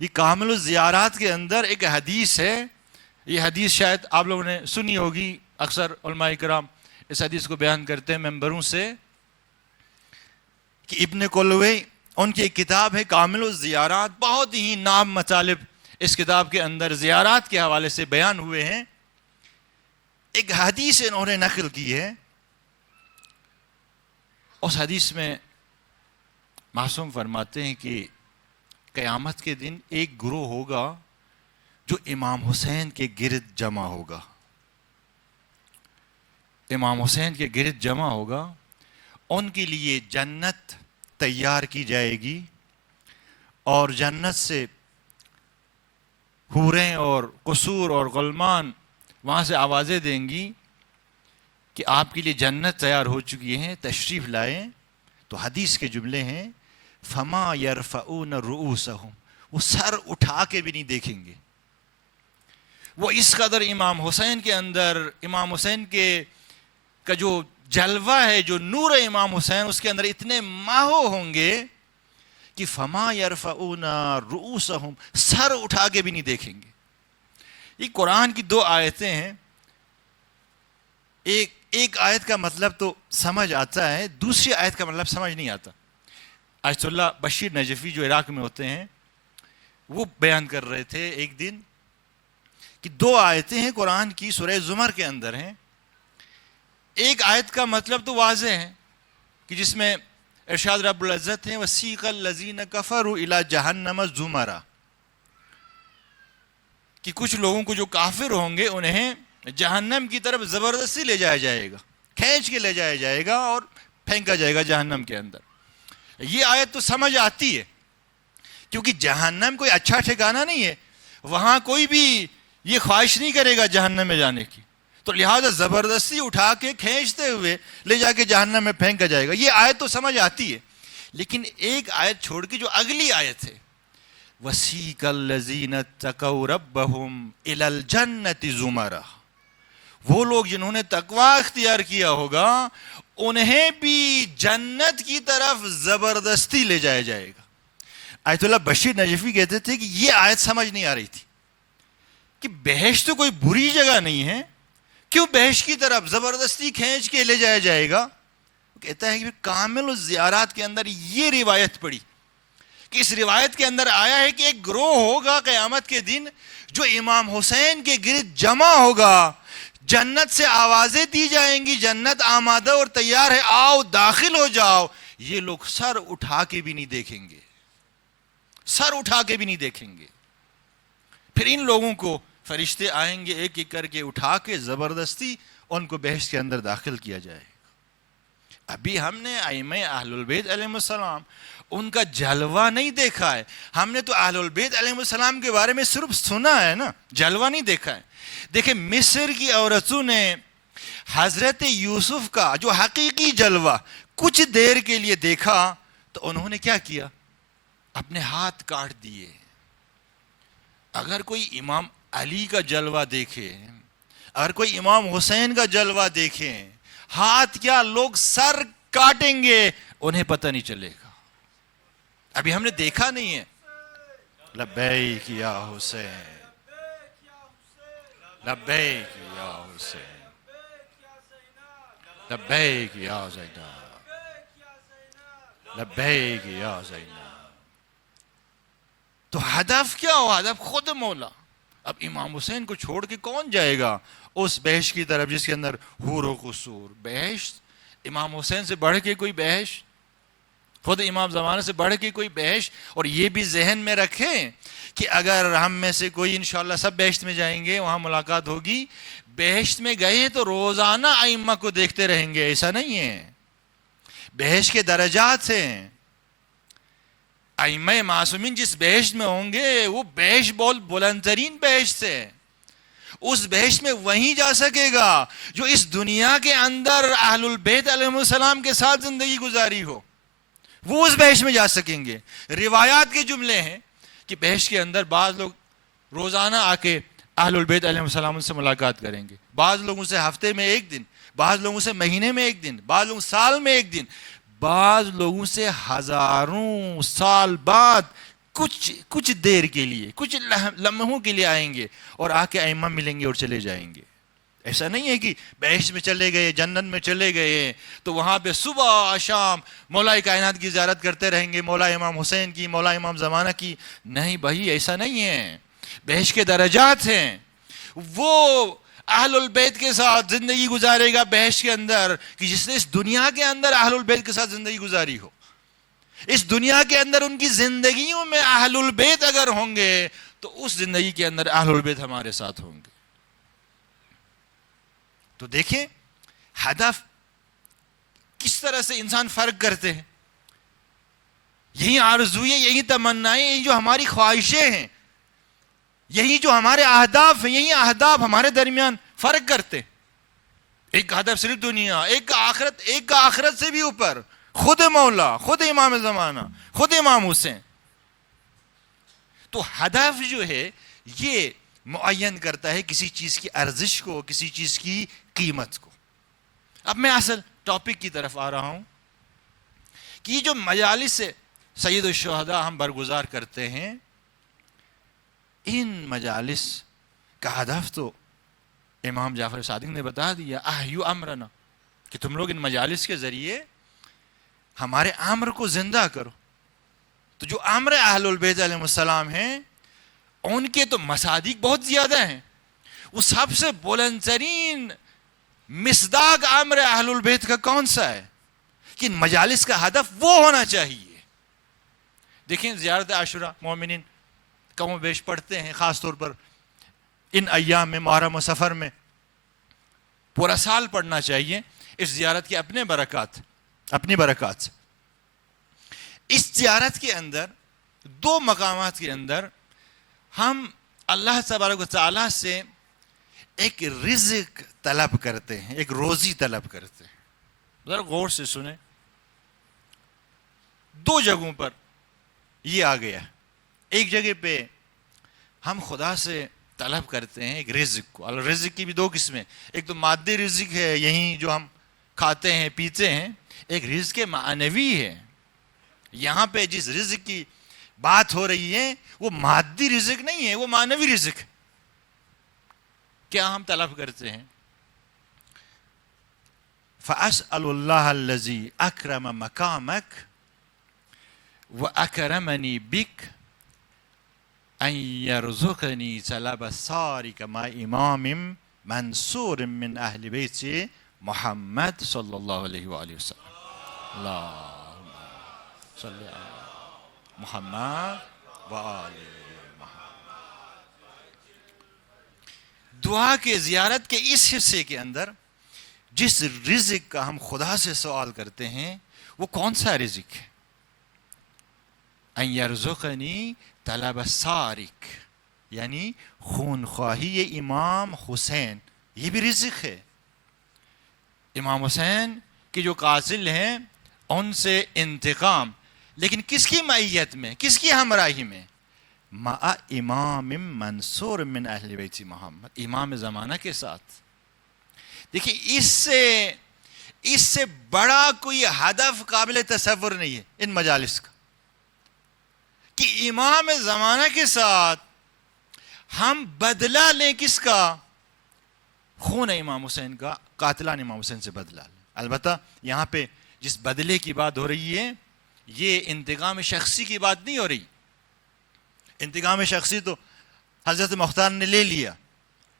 یہ کامل الزیارات کے اندر ایک حدیث ہے، یہ حدیث شاید آپ لوگوں نے سنی ہوگی، اکثر علماء کرام اس حدیث کو بیان کرتے ہیں ممبروں سے، کہ ابن کلوی ان کی ایک کتاب ہے کامل الزیارات، بہت ہی نام مطالب اس کتاب کے اندر زیارات کے حوالے سے بیان ہوئے ہیں. ایک حدیث انہوں نے نقل کی ہے، اس حدیث میں معصوم فرماتے ہیں کہ قیامت کے دن ایک گروہ ہوگا جو امام حسین کے گرد جمع ہوگا. امام حسین کے گرد جمع ہوگا، ان کے لیے جنت تیار کی جائے گی اور جنت سے حوریں اور قصور اور غلمان وہاں سے آوازیں دیں گی کہ آپ کے لیے جنت تیار ہو چکی ہیں، تشریف لائیں. تو حدیث کے جملے ہیں فما یرفعون رؤوسہم، وہ سر اٹھا کے بھی نہیں دیکھیں گے. وہ اس قدر امام حسین کے اندر، امام حسین کا جو جلوہ ہے، جو نور امام حسین اس کے اندر اتنے ماہو ہوں گے کہ فما یرفعون رؤوسہم، سر اٹھا کے بھی نہیں دیکھیں گے. یہ قرآن کی 2 آیتیں ہیں. ایک آیت کا مطلب تو سمجھ آتا ہے، دوسری آیت کا مطلب سمجھ نہیں آتا. آیت اللہ بشیر نجفی جو عراق میں ہوتے ہیں وہ بیان کر رہے تھے ایک دن کہ 2 آیتیں ہیں قرآن کی، سورہ زمر کے اندر ہیں. ایک آیت کا مطلب تو واضح ہے کہ جس میں ارشاد رب العزت ہیں وَسِيقَ الَّذِينَ كَفَرُوا إِلَى جَهَنَّمَ زُمَرًا، کہ کچھ لوگوں کو جو کافر ہوں گے انہیں جہنم کی طرف زبردستی لے جایا جائے گا، کھینچ کے لے جایا جائے گا اور پھینکا جائے گا جہنم کے اندر. یہ آیت تو سمجھ آتی ہے کیونکہ جہنم کوئی اچھا ٹھکانہ نہیں ہے، وہاں کوئی بھی یہ خواہش نہیں کرے گا جہنم میں جانے کی، تو لہٰذا زبردستی اٹھا کے کھینچتے ہوئے لے جا کے جہنم میں پھینکا جائے گا. یہ آیت تو سمجھ آتی ہے. لیکن ایک آیت چھوڑ کے جو اگلی آیت ہے وَسِيقَ الَّذِينَ اتَّقَوْا رَبَّهُمْ إِلَى الْجَنَّةِ زُمَرًا، وہ لوگ جنہوں نے تقوی اختیار کیا ہوگا انہیں بھی جنت کی طرف زبردستی لے جایا جائے گا. آیت اللہ بشیر نجفی کہتے تھے کہ یہ آیت سمجھ نہیں آ رہی تھی کہ بہشت تو کوئی بری جگہ نہیں ہے، کیوں بہشت کی طرف زبردستی کھینچ کے لے جایا جائے گا. وہ کہتا ہے کہ کامل الزیارات کے اندر یہ روایت پڑی کہ اس روایت کے اندر آیا ہے کہ ایک گروہ ہوگا قیامت کے دن جو امام حسین کے گرد جمع ہوگا، جنت سے آوازیں دی جائیں گی، جنت آمادہ اور تیار ہے، آؤ داخل ہو جاؤ. یہ لوگ سر اٹھا کے بھی نہیں دیکھیں گے، سر اٹھا کے بھی نہیں دیکھیں گے. پھر ان لوگوں کو فرشتے آئیں گے ایک ایک کر کے اٹھا کے زبردستی ان کو بہشت کے اندر داخل کیا جائے گا. ابھی ہم نے ائمہ اہل البیت علیہ السلام ان کا جلوہ نہیں دیکھا ہے، ہم نے تو اہل البیت علیہ السلام کے بارے میں صرف سنا ہے نا، جلوہ نہیں دیکھا ہے. دیکھیں مصر کی عورتوں نے حضرت یوسف کا جو حقیقی جلوہ کچھ دیر کے لیے دیکھا تو انہوں نے کیا کیا؟ اپنے ہاتھ کاٹ دیے. اگر کوئی امام علی کا جلوہ دیکھے، اگر کوئی امام حسین کا جلوہ دیکھے، ہاتھ کیا لوگ سر کاٹیں گے، انہیں پتہ نہیں چلے گا. ابھی ہم نے دیکھا نہیں ہے. لبیک یا حسین، لبیک یا حسین، لبیک یا زینب، لبیک یا زینب. تو ہدف کیا ہو؟ ہدف خود مولا. اب امام حسین کو چھوڑ کے کون جائے گا اس بہشت کی طرف جس کے اندر حور و قصور؟ بہشت امام حسین سے بڑھ کے کوئی بہشت، خود امام زمانے سے بڑھ کے کوئی بہشت. اور یہ بھی ذہن میں رکھیں کہ اگر ہم میں سے کوئی انشاءاللہ سب بہشت میں جائیں گے، وہاں ملاقات ہوگی، بہشت میں گئے تو روزانہ ائمہ کو دیکھتے رہیں گے، ایسا نہیں ہے. بہشت کے درجات ہیں. ائمہ معصومین جس بہشت میں ہوں گے وہ بہشت بہت بلند ترین بہشت ہے. اس بہشت میں وہیں جا سکے گا جو اس دنیا کے اندر اہل البیت علیہ السلام کے ساتھ زندگی گزاری ہو، وہ اس بہشت میں جا سکیں گے. روایات کے جملے ہیں کہ بہشت کے اندر بعض لوگ روزانہ آ کے اہل البیت علیہ السلام سے ملاقات کریں گے، بعض لوگوں سے ہفتے میں ایک دن، بعض لوگوں سے مہینے میں ایک دن، بعض لوگوں سال میں ایک دن، بعض لوگوں سے ہزاروں سال بعد کچھ دیر کے لیے، کچھ لمحوں کے لیے آئیں گے اور آ کے ائمہ ملیں گے اور چلے جائیں گے. ایسا نہیں ہے کہ بہشت میں چلے گئے، جنت میں چلے گئے تو وہاں پہ صبح شام مولا کائنات کی زیارت کرتے رہیں گے، مولا امام حسین کی، مولا امام زمانہ کی. نہیں بھائی، ایسا نہیں ہے. بہشت کے درجات ہیں. وہ اہل البیت کے ساتھ زندگی گزارے گا بہشت کے اندر کہ جس نے اس دنیا کے اندر اہل البیت کے ساتھ زندگی گزاری ہو. اس دنیا کے اندر ان کی زندگیوں میں اہل البیت اگر ہوں گے تو اس زندگی کے اندر اہل البیت ہمارے ساتھ ہوں گے. تو دیکھیں ہدف کس طرح سے انسان فرق کرتے ہیں. یہی آرزوئیں، یہی تمنائیں، یہی جو ہماری خواہشیں ہیں، یہی جو ہمارے اہداف ہیں، یہی اہداف ہمارے درمیان فرق کرتے ہیں. ایک کا ہدف صرف دنیا، ایک کا آخرت، ایک کا آخرت سے بھی اوپر خود مولا، خود امام زمانہ، خود امام حسین. تو ہدف جو ہے یہ معین کرتا ہے کسی چیز کی ارزش کو، کسی چیز کی قیمت کو. اب میں اصل ٹاپک کی طرف آ رہا ہوں کہ یہ جو مجالس سید الشہداء ہم برگزار کرتے ہیں، ان مجالس کا ہدف تو امام جعفر صادق نے بتا دیا، احیو امرنا، کہ تم لوگ ان مجالس کے ذریعے ہمارے امر کو زندہ کرو. تو جو امر اہل البیت علیہ السلام ہیں ان کے تو مصادیق بہت زیادہ ہیں. وہ سب سے بلند ترین مصداق امر اہل البیت کا کون سا ہے کہ ان مجالس کا ہدف وہ ہونا چاہیے. دیکھیں زیارت عاشوراء مومنین کم و بیش پڑھتے ہیں، خاص طور پر ان ایام میں، محرم و سفر میں پورا سال پڑھنا چاہیے. اس زیارت کے اپنے برکات، اپنی برکات. اس زیارت کے اندر دو مقامات کے اندر ہم اللہ تبارک و تعالیٰ سے ایک رزق طلب کرتے ہیں، ایک روزی طلب کرتے ہیں. ذرا غور سے سنیں. دو جگہوں پر یہ آ گیا. ایک جگہ پہ ہم خدا سے طلب کرتے ہیں ایک رزق کو. رزق کی بھی دو قسمیں, ایک تو مادی رزق ہے یہیں جو ہم کھاتے ہیں پیتے ہیں, ایک رزق معنوی ہے. یہاں پہ جس رزق کی بات ہو رہی ہے وہ مادی رزق نہیں ہے, وہ معنوی رزق ہے. کیا ہم طلب کرتے ہیں؟ فَأَسْأَلُ اللَّهَ الَّذِي أَكْرَمَ مَقَامَكَ وَأَكْرَمَنِي بِكَ أَن يَرْزُقَنِي طَلَبَ سَارِكَ مَعَ إِمَامٍ مَنْصُورٍ مِّنْ أَهْلِ بَيْتِ محمد صلی اللہ علیہ وآلہ وسلم. اللہم صلی علی محمد وآل محمد. دعا کے زیارت کے اس حصے کے اندر جس رزق کا ہم خدا سے سوال کرتے ہیں وہ کون سا رزق ہے؟ ان یرزقنی طلب سارک, یعنی خون خواہی امام حسین, یہ بھی رزق ہے. امام حسین کے جو قاتل ہیں ان سے انتقام, لیکن کس کی معیت میں, کس کی ہمراہی میں؟ مع امام منصور من اہل بیت محمد, امام زمانہ کے ساتھ. دیکھیں اس سے بڑا کوئی ہدف قابل تصور نہیں ہے ان مجالس کا, کہ امام زمانہ کے ساتھ ہم بدلہ لیں. کس کا؟ خون امام حسین کا, قاتلان امام حسین سے بدلہ لیں. البتہ یہاں پہ جس بدلے کی بات ہو رہی ہے یہ انتقام شخصی کی بات نہیں ہو رہی. انتقام شخصی تو حضرت مختار نے لے لیا.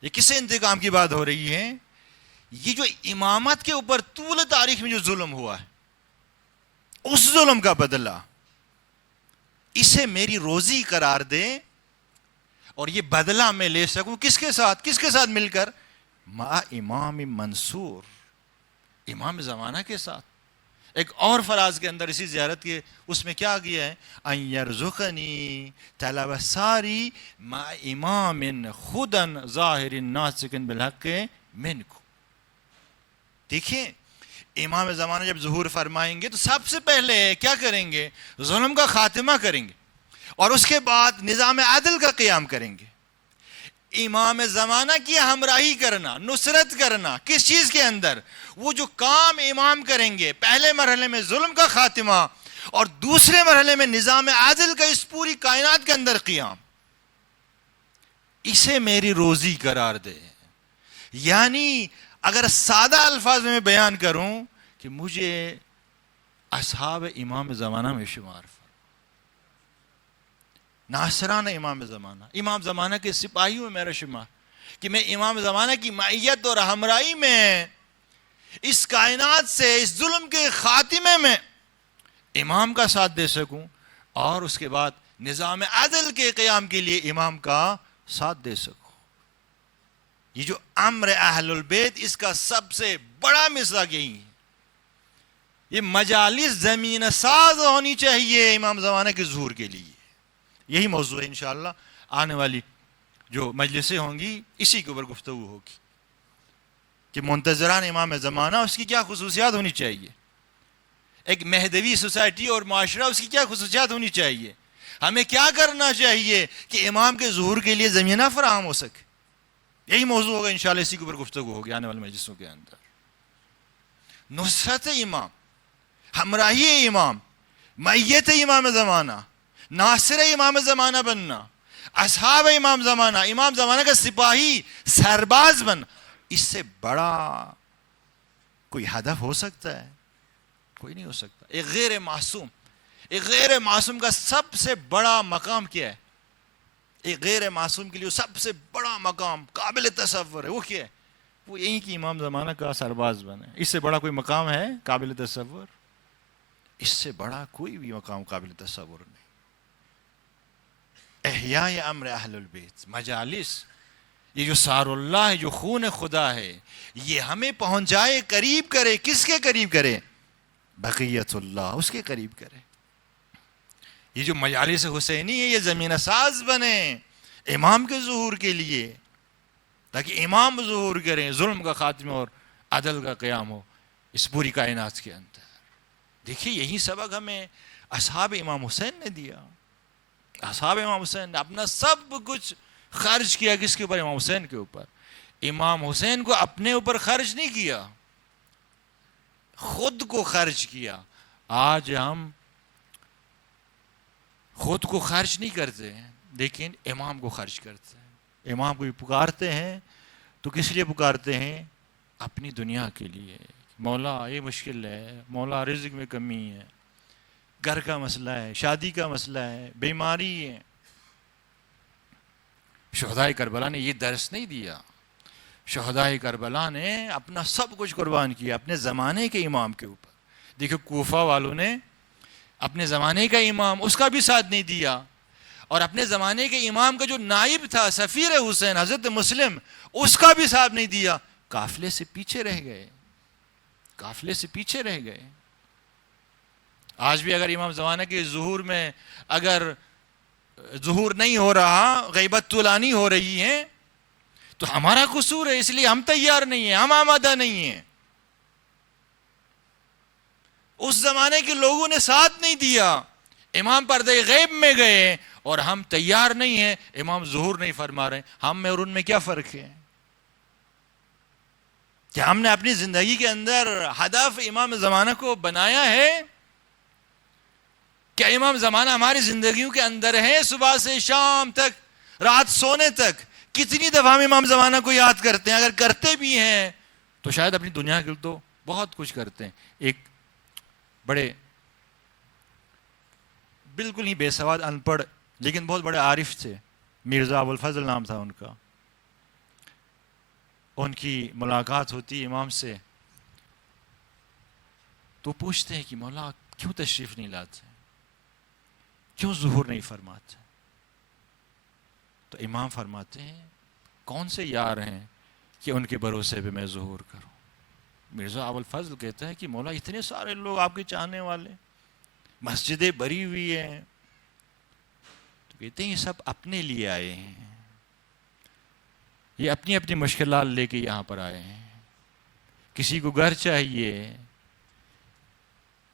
یہ کس انتقام کی بات ہو رہی ہے؟ یہ جو امامت کے اوپر طول تاریخ میں جو ظلم ہوا ہے اس ظلم کا بدلہ, اسے میری روزی قرار دے اور یہ بدلہ میں لے سکوں. کس کے ساتھ مل کر؟ مع امام منصور, امام زمانہ کے ساتھ. ایک اور فراز کے اندر اسی زیارت کے اس میں کیا گیا ہے؟ ان یرزقنی طلب ساری مع امام خدا ظاہر ناسک بالحق منکم. دیکھیں امام زمانہ جب ظہور فرمائیں گے تو سب سے پہلے کیا کریں گے؟ ظلم کا خاتمہ کریں گے اور اس کے بعد نظام عدل کا قیام کریں گے. امام زمانہ کی ہمراہی کرنا, نصرت کرنا, کس چیز کے اندر؟ وہ جو کام امام کریں گے, پہلے مرحلے میں ظلم کا خاتمہ اور دوسرے مرحلے میں نظام عدل کا اس پوری کائنات کے اندر قیام, اسے میری روزی قرار دے. یعنی اگر سادہ الفاظ میں بیان کروں کہ مجھے اصحاب امام زمانہ میں شمار, ناصران امام زمانہ کے سپاہیوں میں میرا شمار, کہ میں امام زمانہ کی معیت اور ہمراہی میں اس کائنات سے اس ظلم کے خاتمے میں امام کا ساتھ دے سکوں اور اس کے بعد نظام عدل کے قیام کے لیے امام کا ساتھ دے سکوں. یہ جو امر اہل البیت, اس کا سب سے بڑا مصداق یہی ہے. یہ مجالس زمین ساز ہونی چاہیے امام زمانہ کے ظہور کے لیے. یہی موضوع ہے انشاءاللہ آنے والی جو مجلسیں ہوں گی اسی کے اوپر گفتگو ہوگی کہ منتظران امام زمانہ اس کی کیا خصوصیات ہونی چاہیے, ایک مہدوی سوسائٹی اور معاشرہ اس کی کیا خصوصیات ہونی چاہیے, ہمیں کیا کرنا چاہیے کہ امام کے ظہور کے لیے زمینہ فراہم ہو سکے. یہی موضوع ہوگا انشاءاللہ, اسی کے اوپر گفتگو ہوگی آنے والے مجلسوں کے اندر. نصرت امام, ہمراہی امام, معیت امام زمانہ, ناصر امام زمانہ بننا, اصحاب امام زمانہ کا سپاہی سرباز بننا, اس سے بڑا کوئی ہدف ہو سکتا ہے؟ کوئی نہیں ہو سکتا. ایک غیر معصوم کا سب سے بڑا مقام کیا ہے؟ ایک غیر معصوم کے لیے سب سے بڑا مقام قابل تصور ہے, وہ کیا ہے؟ وہ یہی کہ امام زمانہ کا سرباز بنے. اس سے بڑا کوئی مقام ہے قابل تصور؟ اس سے بڑا کوئی بھی مقام قابل تصور نہیں. احیاء امر اہل البیت, مجالس, یہ جو سار اللہ ہے, جو خون خدا ہے, یہ ہمیں پہنچائے, قریب کرے. کس کے قریب کرے؟ بقیت اللہ, اس کے قریب کرے. یہ جو مجالس حسینی ہے یہ زمینہ ساز بنے امام کے ظہور کے لیے, تاکہ امام ظہور کریں, ظلم کا خاتمہ اور عدل کا قیام ہو اس پوری کائنات کے اندر. دیکھیے یہی سبق ہمیں اصحاب امام حسین نے دیا. اصحاب امام حسین نے اپنا سب کچھ خرچ کیا. کس کے اوپر؟ امام حسین کے اوپر. امام حسین کو اپنے اوپر خرچ نہیں کیا, خود کو خرچ کیا. آج ہم خود کو خرچ نہیں کرتے ہیں لیکن امام کو خرچ کرتے ہیں. امام کو بھی پکارتے ہیں تو کس لیے پکارتے ہیں؟ اپنی دنیا کے لیے. مولا یہ مشکل ہے, مولا رزق میں کمی ہے, گھر کا مسئلہ ہے, شادی کا مسئلہ ہے, بیماری ہے. شہدائے کربلا نے یہ درس نہیں دیا. شہدائے کربلا نے اپنا سب کچھ قربان کیا اپنے زمانے کے امام کے اوپر. دیکھو کوفہ والوں نے اپنے زمانے کا امام, اس کا بھی ساتھ نہیں دیا, اور اپنے زمانے کے امام کا جو نائب تھا سفیر حسین حضرت مسلم, اس کا بھی ساتھ نہیں دیا. قافلے سے پیچھے رہ گئے, قافلے سے پیچھے رہ گئے. آج بھی اگر امام زمانہ کے ظہور میں اگر ظہور نہیں ہو رہا, غیبت طولانی ہو رہی ہے, تو ہمارا قصور ہے, اس لیے ہم تیار نہیں ہیں, ہم آمادہ نہیں ہیں. اس زمانے کے لوگوں نے ساتھ نہیں دیا, امام پردے غیب میں گئے, اور ہم تیار نہیں ہیں, امام ظہور نہیں فرما رہے. ہم میں اور ان میں کیا فرق ہے؟ کیا ہم نے اپنی زندگی کے اندر ہدف امام زمانہ کو بنایا ہے؟ کیا امام زمانہ ہماری زندگیوں کے اندر ہے؟ صبح سے شام تک, رات سونے تک کتنی دفعہ ہم امام زمانہ کو یاد کرتے ہیں؟ اگر کرتے بھی ہیں تو شاید اپنی دنیا کے تو بہت کچھ کرتے ہیں. ایک بڑے بالکل ہی بے سواد ان پڑھ لیکن بہت بڑے عارف تھے, مرزا ابوالفضل نام تھا ان کا. ان کی ملاقات ہوتی امام سے تو پوچھتے ہیں کہ مولا کیوں تشریف نہیں لاتے, کیوں ظہور نہیں فرماتے؟ تو امام فرماتے ہیں کون سے یار ہیں کہ ان کے بھروسے پہ میں ظہور کروں؟ مرزا ابوالفضل کہتا ہے کہ مولا اتنے سارے لوگ آپ کے چاہنے والے, مسجدیں بھری ہوئی ہیں. تو کہتے ہیں یہ سب اپنے لیے آئے ہیں, یہ اپنی اپنی مشکلات لے کے یہاں پر آئے ہیں. کسی کو گھر چاہیے,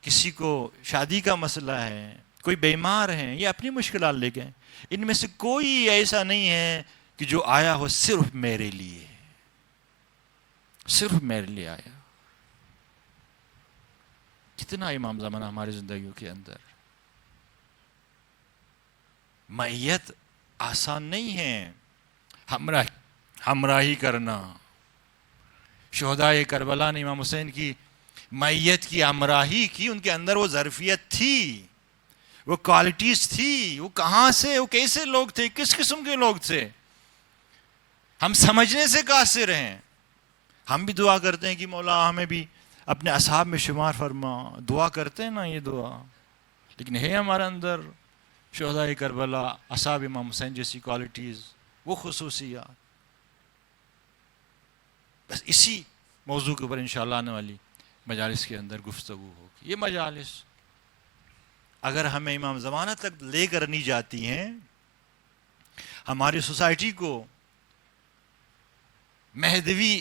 کسی کو شادی کا مسئلہ ہے, کوئی بیمار ہیں, یہ اپنی مشکلات لے کے. ان میں سے کوئی ایسا نہیں ہے کہ جو آیا ہو صرف میرے لیے, صرف میرے لیے آیا. کتنا امام زمانہ ہماری زندگیوں کے اندر. معیت آسان نہیں ہے, ہمراہی کرنا. شہدائے کربلا نے امام حسین کی معیت کی, ہمراہی کی. ان کے اندر وہ ظرفیت تھی, وہ کوالٹیز تھی. وہ کہاں سے, وہ کیسے لوگ تھے, کس قسم کے لوگ تھے, ہم سمجھنے سے قاصر ہیں. ہم بھی دعا کرتے ہیں کہ مولا ہمیں بھی اپنے اصحاب میں شمار فرما. دعا کرتے ہیں نا یہ دعا, لیکن ہے ہمارے اندر شہدائے کربلا, اصحاب امام حسین جیسی کوالٹیز, وہ خصوصیات. بس اسی موضوع کے اوپر انشاءاللہ آنے والی مجالس کے اندر گفتگو ہوگی. یہ مجالس اگر ہمیں امام زمانہ تک لے کر نہیں جاتی ہیں, ہماری سوسائٹی کو مہدوی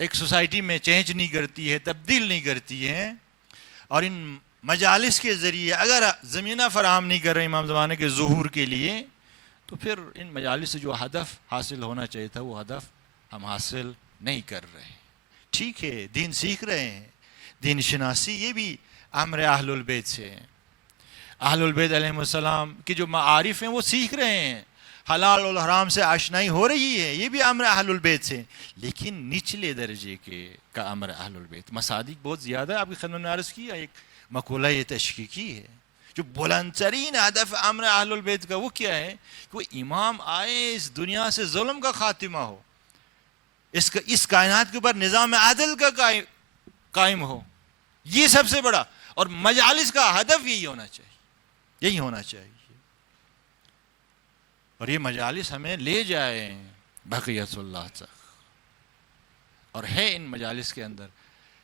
ایک سوسائٹی میں چینج نہیں کرتی ہے, تبدیل نہیں کرتی ہے, اور ان مجالس کے ذریعے اگر زمینہ فراہم نہیں کر رہے امام زمانے کے ظہور کے لیے, تو پھر ان مجالس سے جو ہدف حاصل ہونا چاہیے تھا وہ ہدف ہم حاصل نہیں کر رہے. ٹھیک ہے, دین سیکھ رہے ہیں, دین شناسی یہ بھی امر اہل البیت سے ہے. اہل البیت علیہ السلام کی جو معارف ہیں وہ سیکھ رہے ہیں, حلال اور حرام سے آشنائی ہو رہی ہے, یہ بھی امر اہل البیت سے. لیکن نچلے درجے کا امر اہل البیت, مصادیق بہت زیادہ ہے. آپ کی خدمت میں عرض کیا ایک مقولہ یہ تشکیکی ہے. جو بلند ترین ہدف امر اہل البیت کا وہ کیا ہے کہ وہ امام آئے, اس دنیا سے ظلم کا خاتمہ ہو, اس کائنات کے اوپر نظام عادل کا قائم ہو. یہ سب سے بڑا, اور مجالس کا ہدف یہی ہونا چاہیے, یہی ہونا چاہیے. اور یہ مجالس ہمیں لے جائیں بقیت اللہ تک, اور ہے ان مجالس کے اندر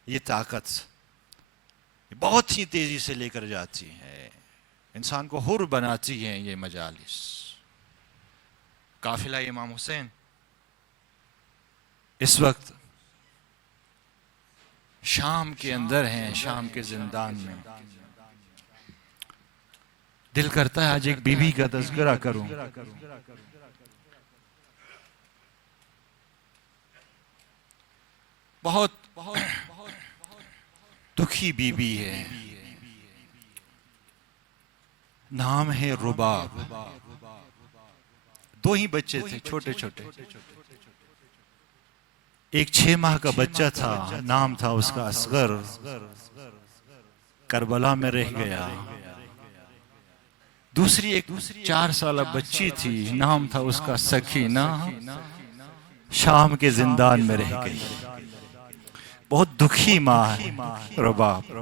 یہ طاقت, بہت ہی تیزی سے لے کر جاتی ہے, انسان کو حر بناتی ہیں یہ مجالس. قافلہ امام حسین اس وقت شام کے اندر ہیں, شام کے زندان میں. دل کرتا ہے آج ایک بیوی کا تذکرہ کروں. بہت دکھی بیوی ہے، نام ہے رباب. 2 ہی بچے تھے چھوٹے چھوٹے. ایک 6 ماہ کا بچہ تھا، نام تھا اس کا اصغر، کربلا میں رہ گیا. دوسری ایک 4 سالہ بچی تھی، نام تھا اس کا سکینہ، شام کے زندان میں رہ گئی. بہت دکھی ماں ہے رباب.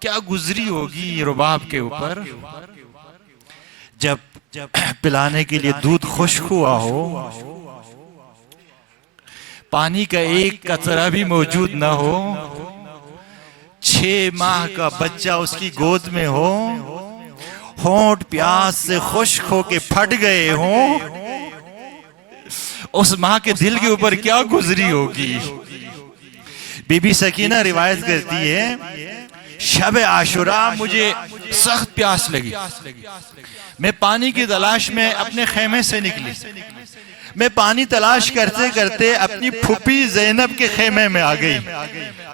کیا گزری ہوگی رباب کے اوپر جب پلانے کے لیے دودھ خشک ہوا ہو، پانی کا ایک قطرہ بھی موجود نہ ہو، 6 ماہ کا بچہ اس کی گود میں ہو، ہونٹ پیاس سے خشک ہو کے پھٹ گئے ہوں. اس ماں کے دل کے اوپر کیا گزری ہوگی. بی بی سکینہ روایت کرتی ہے، شب عاشوراء مجھے سخت پیاس لگی، میں پانی کی تلاش میں اپنے خیمے سے نکلی. میں پانی تلاش کرتے کرتے اپنی پھوپھی زینب کے خیمے میں آ گئی.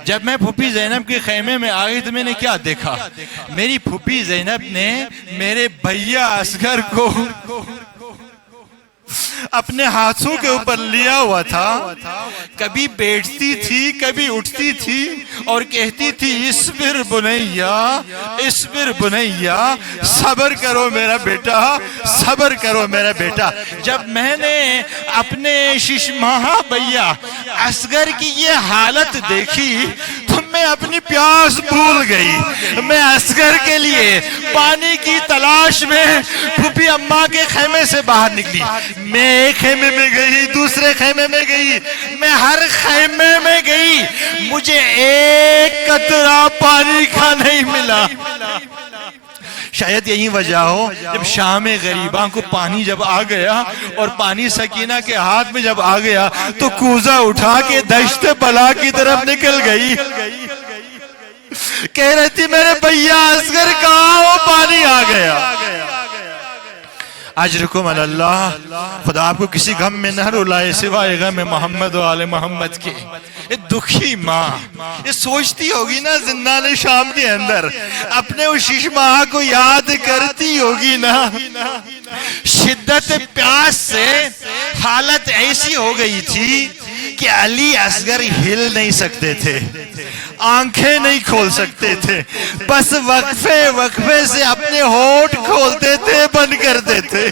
جب میں پھوپھی زینب کے خیمے میں آ گئی تو میں نے کیا دیکھا، میری پھوپھی زینب نے میرے بھیا اصغر کو اپنے ہاتھوں کے اوپر لیا ہوا تھا. کبھی بیٹھتی تھی، کبھی اٹھتی تھی اور کہتی تھی، اصبر بنیا، اصبر بنیا، صبر کرو میرا بیٹا، صبر کرو میرا بیٹا. جب میں نے اپنے 6 ماہ بھیا اصغر کی یہ حالت دیکھی تو میں اپنی پیاس بھول گئی. میں اصغر کے لیے پانی کی تلاش میں پھوپھی اماں کے خیمے سے باہر نکلی. میں ایک خیمے میں گئی، دوسرے خیمے میں گئی، میں ہر خیمے میں گئی، مجھے ایک قطرہ پانی کا نہیں ملا. شاید یہی وجہ ہو، جب شام غریباں کو پانی جب آ گیا اور پانی سکینہ کے ہاتھ میں جب آ گیا تو کوزہ اٹھا کے دشت بلا کی طرف نکل گئی. کہہ رہی تھی میرے بھیا اصغر کہاں، وہ پانی آ گیا. اجرکم علی اللہ. خدا آپ کو کسی غم میں نہ رلائے سوائے غم محمد و آل محمد کے. یہ دکھی ماں یہ سوچتی ہوگی نا زندان شام کے اندر، اپنے اس 6 ماہ کو یاد کرتی ہوگی نا. شدت پیاس سے حالت ایسی ہو گئی تھی کہ علی اصغر ہل نہیں سکتے تھے، آنکھیں نہیں کھول سکتے تھے، بس وقفے سے اپنے ہونٹ کھولتے تھے، بند کرتے تھے.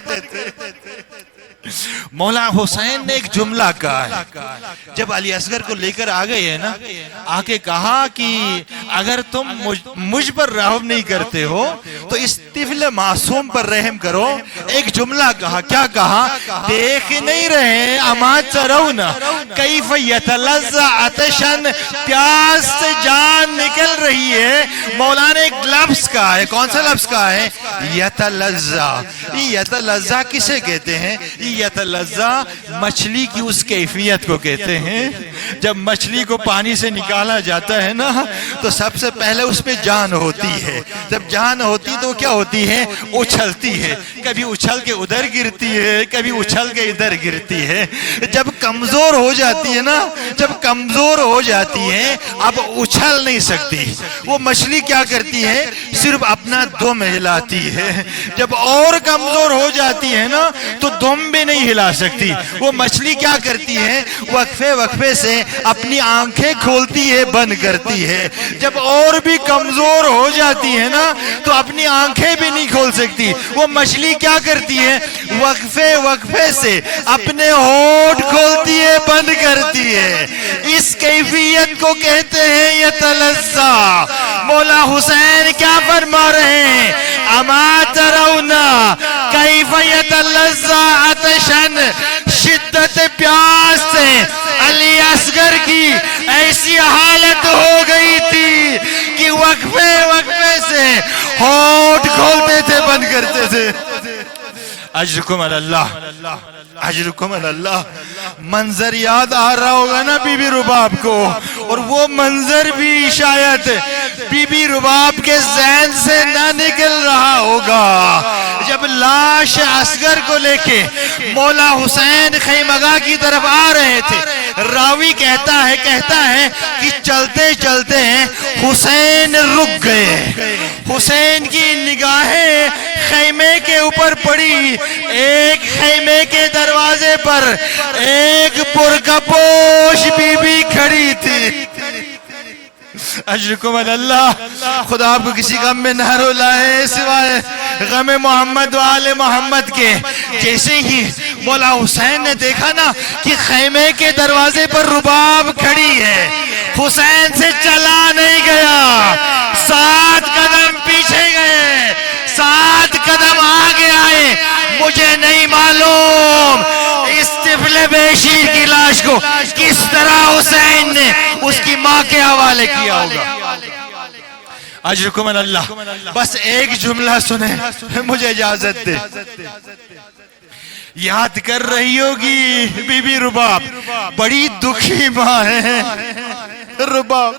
مولا حسین نے ایک جملہ کہا ہے، جب علی اصغر کو لے کر آ گئے ہیں نا، آ کے کہا کہ اگر تم مجھ پر رحم نہیں کرتے ہو تو اس طفل معصوم پر رحم کرو. ایک جملہ کہا، کیا کہا، دیکھ نہیں رہے اما ترون کیف یتلظى عطشا، پیاس سے جان نکل رہی ہے. مولا نے ایک لفظ کہا ہے، کون سا لفظ کہا ہے، یتلظى. یتلظى کسے کہتے ہیں، یتلظى مچھلی کی اس کیفیت کو کہتے ہیں. جب مچھلی کو پانی سے نکالا جاتا ہے نا تو سب سے پہلے اس پہ جان ہوتی ہے. جب جان ہوتی تو کیا ہوتی ہے، اچھلتی ہے. کبھی اچھل کے ادھر گرتی ہے، کبھی اچھل کے ادھر گرتی ہے. جب کمزور ہو جاتی ہے نا، جب کمزور ہو جاتی ہے اب اچھل نہیں سکتی، وہ مچھلی کیا کرتی ہے، صرف اپنا دم ہلاتی ہے. جب اور کمزور ہو جاتی ہے نا تو دم بھی نہیں ہلا سکتی. وہ مچھلی کیا کرتی ہے، وقفے سے اپنی آنکھیں کھولتی ہے، بند کرتی ہے. جب اور بھی کمزور ہو جاتی ہے نا تو اپنی آنکھیں بھی نہیں کھول سکتی. وہ مچھلی کیا کرتی ہے، وقفے سے اپنے ہونٹ کھولتی ہے، بند کرتی ہے. اس کیفیت کو کہتے ہیں یتلظى. مولا حسین کیا فرما رہے ہیں، اما ترون کیف یتلظى عطشا، شدت پیاس سے علی اصغر کی ایسی حالت ہو گئی تھی کہ وقفے سے ہونٹ کھولتے تھے، بند کرتے تھے. اجرکم علی اللہ، اجرکم علی اللہ. منظر یاد آ رہا ہوگا نا بی بی رباب کو، اور وہ منظر بھی شاید بی بی رباب کے ذہن سے نہ نکل رہا ہوگا جب لاش اصغر کو لے کے مولا حسین خیمگاہ کی طرف آ رہے تھے۔ راوی کہتا ہے کہ چلتے چلتے حسین رک گئے۔ حسین کی نگاہیں خیمے کے اوپر پڑی۔ ایک خیمے کے دروازے پر ایک پرکپوش بی بی کھڑی تھی۔ اجرکم اللہ، خدا آپ کو کسی غم میں نہ رلائے سوائے غم محمد و آل محمد کے۔ جیسے ہی مولا حسین نے دیکھا نا کہ خیمے کے دروازے پر رباب کھڑی ہے، حسین سے چلا نہیں گیا، 7 قدم پیچھے گئے، 7 قدم آگے آئے۔ مجھے نہیں معلوم اس طفل بیشیر کی لاش کو کس طرح حسین نے اس کی ماں کے حوالے کیا ہوگا۔ اجرکم اللہ، بس ایک جملہ سنیں، مجھے اجازت دے۔ یاد کر رہی ہوگی بی بی رباب، بڑی دکھی ماں ہے رباب،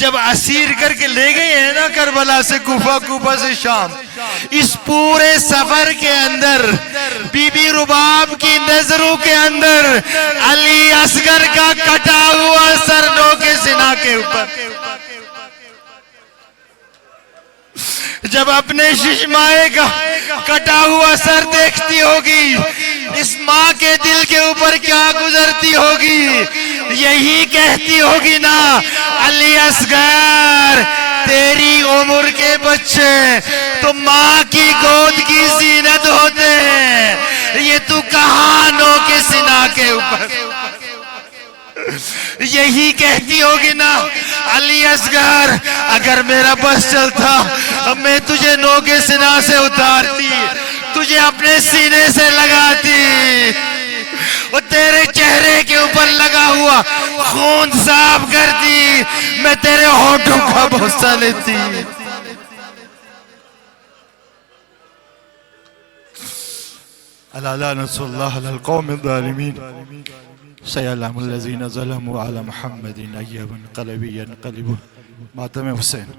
جب اسیر کر کے لے گئے ہیں نا کربلا سے کوفہ، کوفہ سے شام، اس پورے سفر کے اندر بی بی رباب کی نظروں کے اندر علی اصغر کا کٹا ہوا سر نوکے سنا کے اوپر، جب اپنے ششمائے کا کٹا ہوا سر دیکھتی ہوگی، اس ماں کے دل کے اوپر کیا گزرتی ہوگی؟ یہی کہتی ہوگی نا، علی اصغر تیری عمر کے بچے تو ماں کی گود کی زینت ہوتے ہیں، یہ تو کہاں نوکے سنا کے اوپر۔ یہی کہتی ہوگی نا، علی اصغر اگر میرا بس چلتا میں تجھے نوکے سنا سے اتارتی، تجھے اپنے سینے سے لگاتی، وہ تیرے چہرے کے اوپر لگا ہوا خون صاف کرتی، میں تیرے ہونٹوں کا بوسہ لیتی۔ الا لعنۃ اللہ علی القوم الظالمین، سیعلم الذین ظلموا علی محمد ای منقلب ینقلبون۔ ماتم حسین۔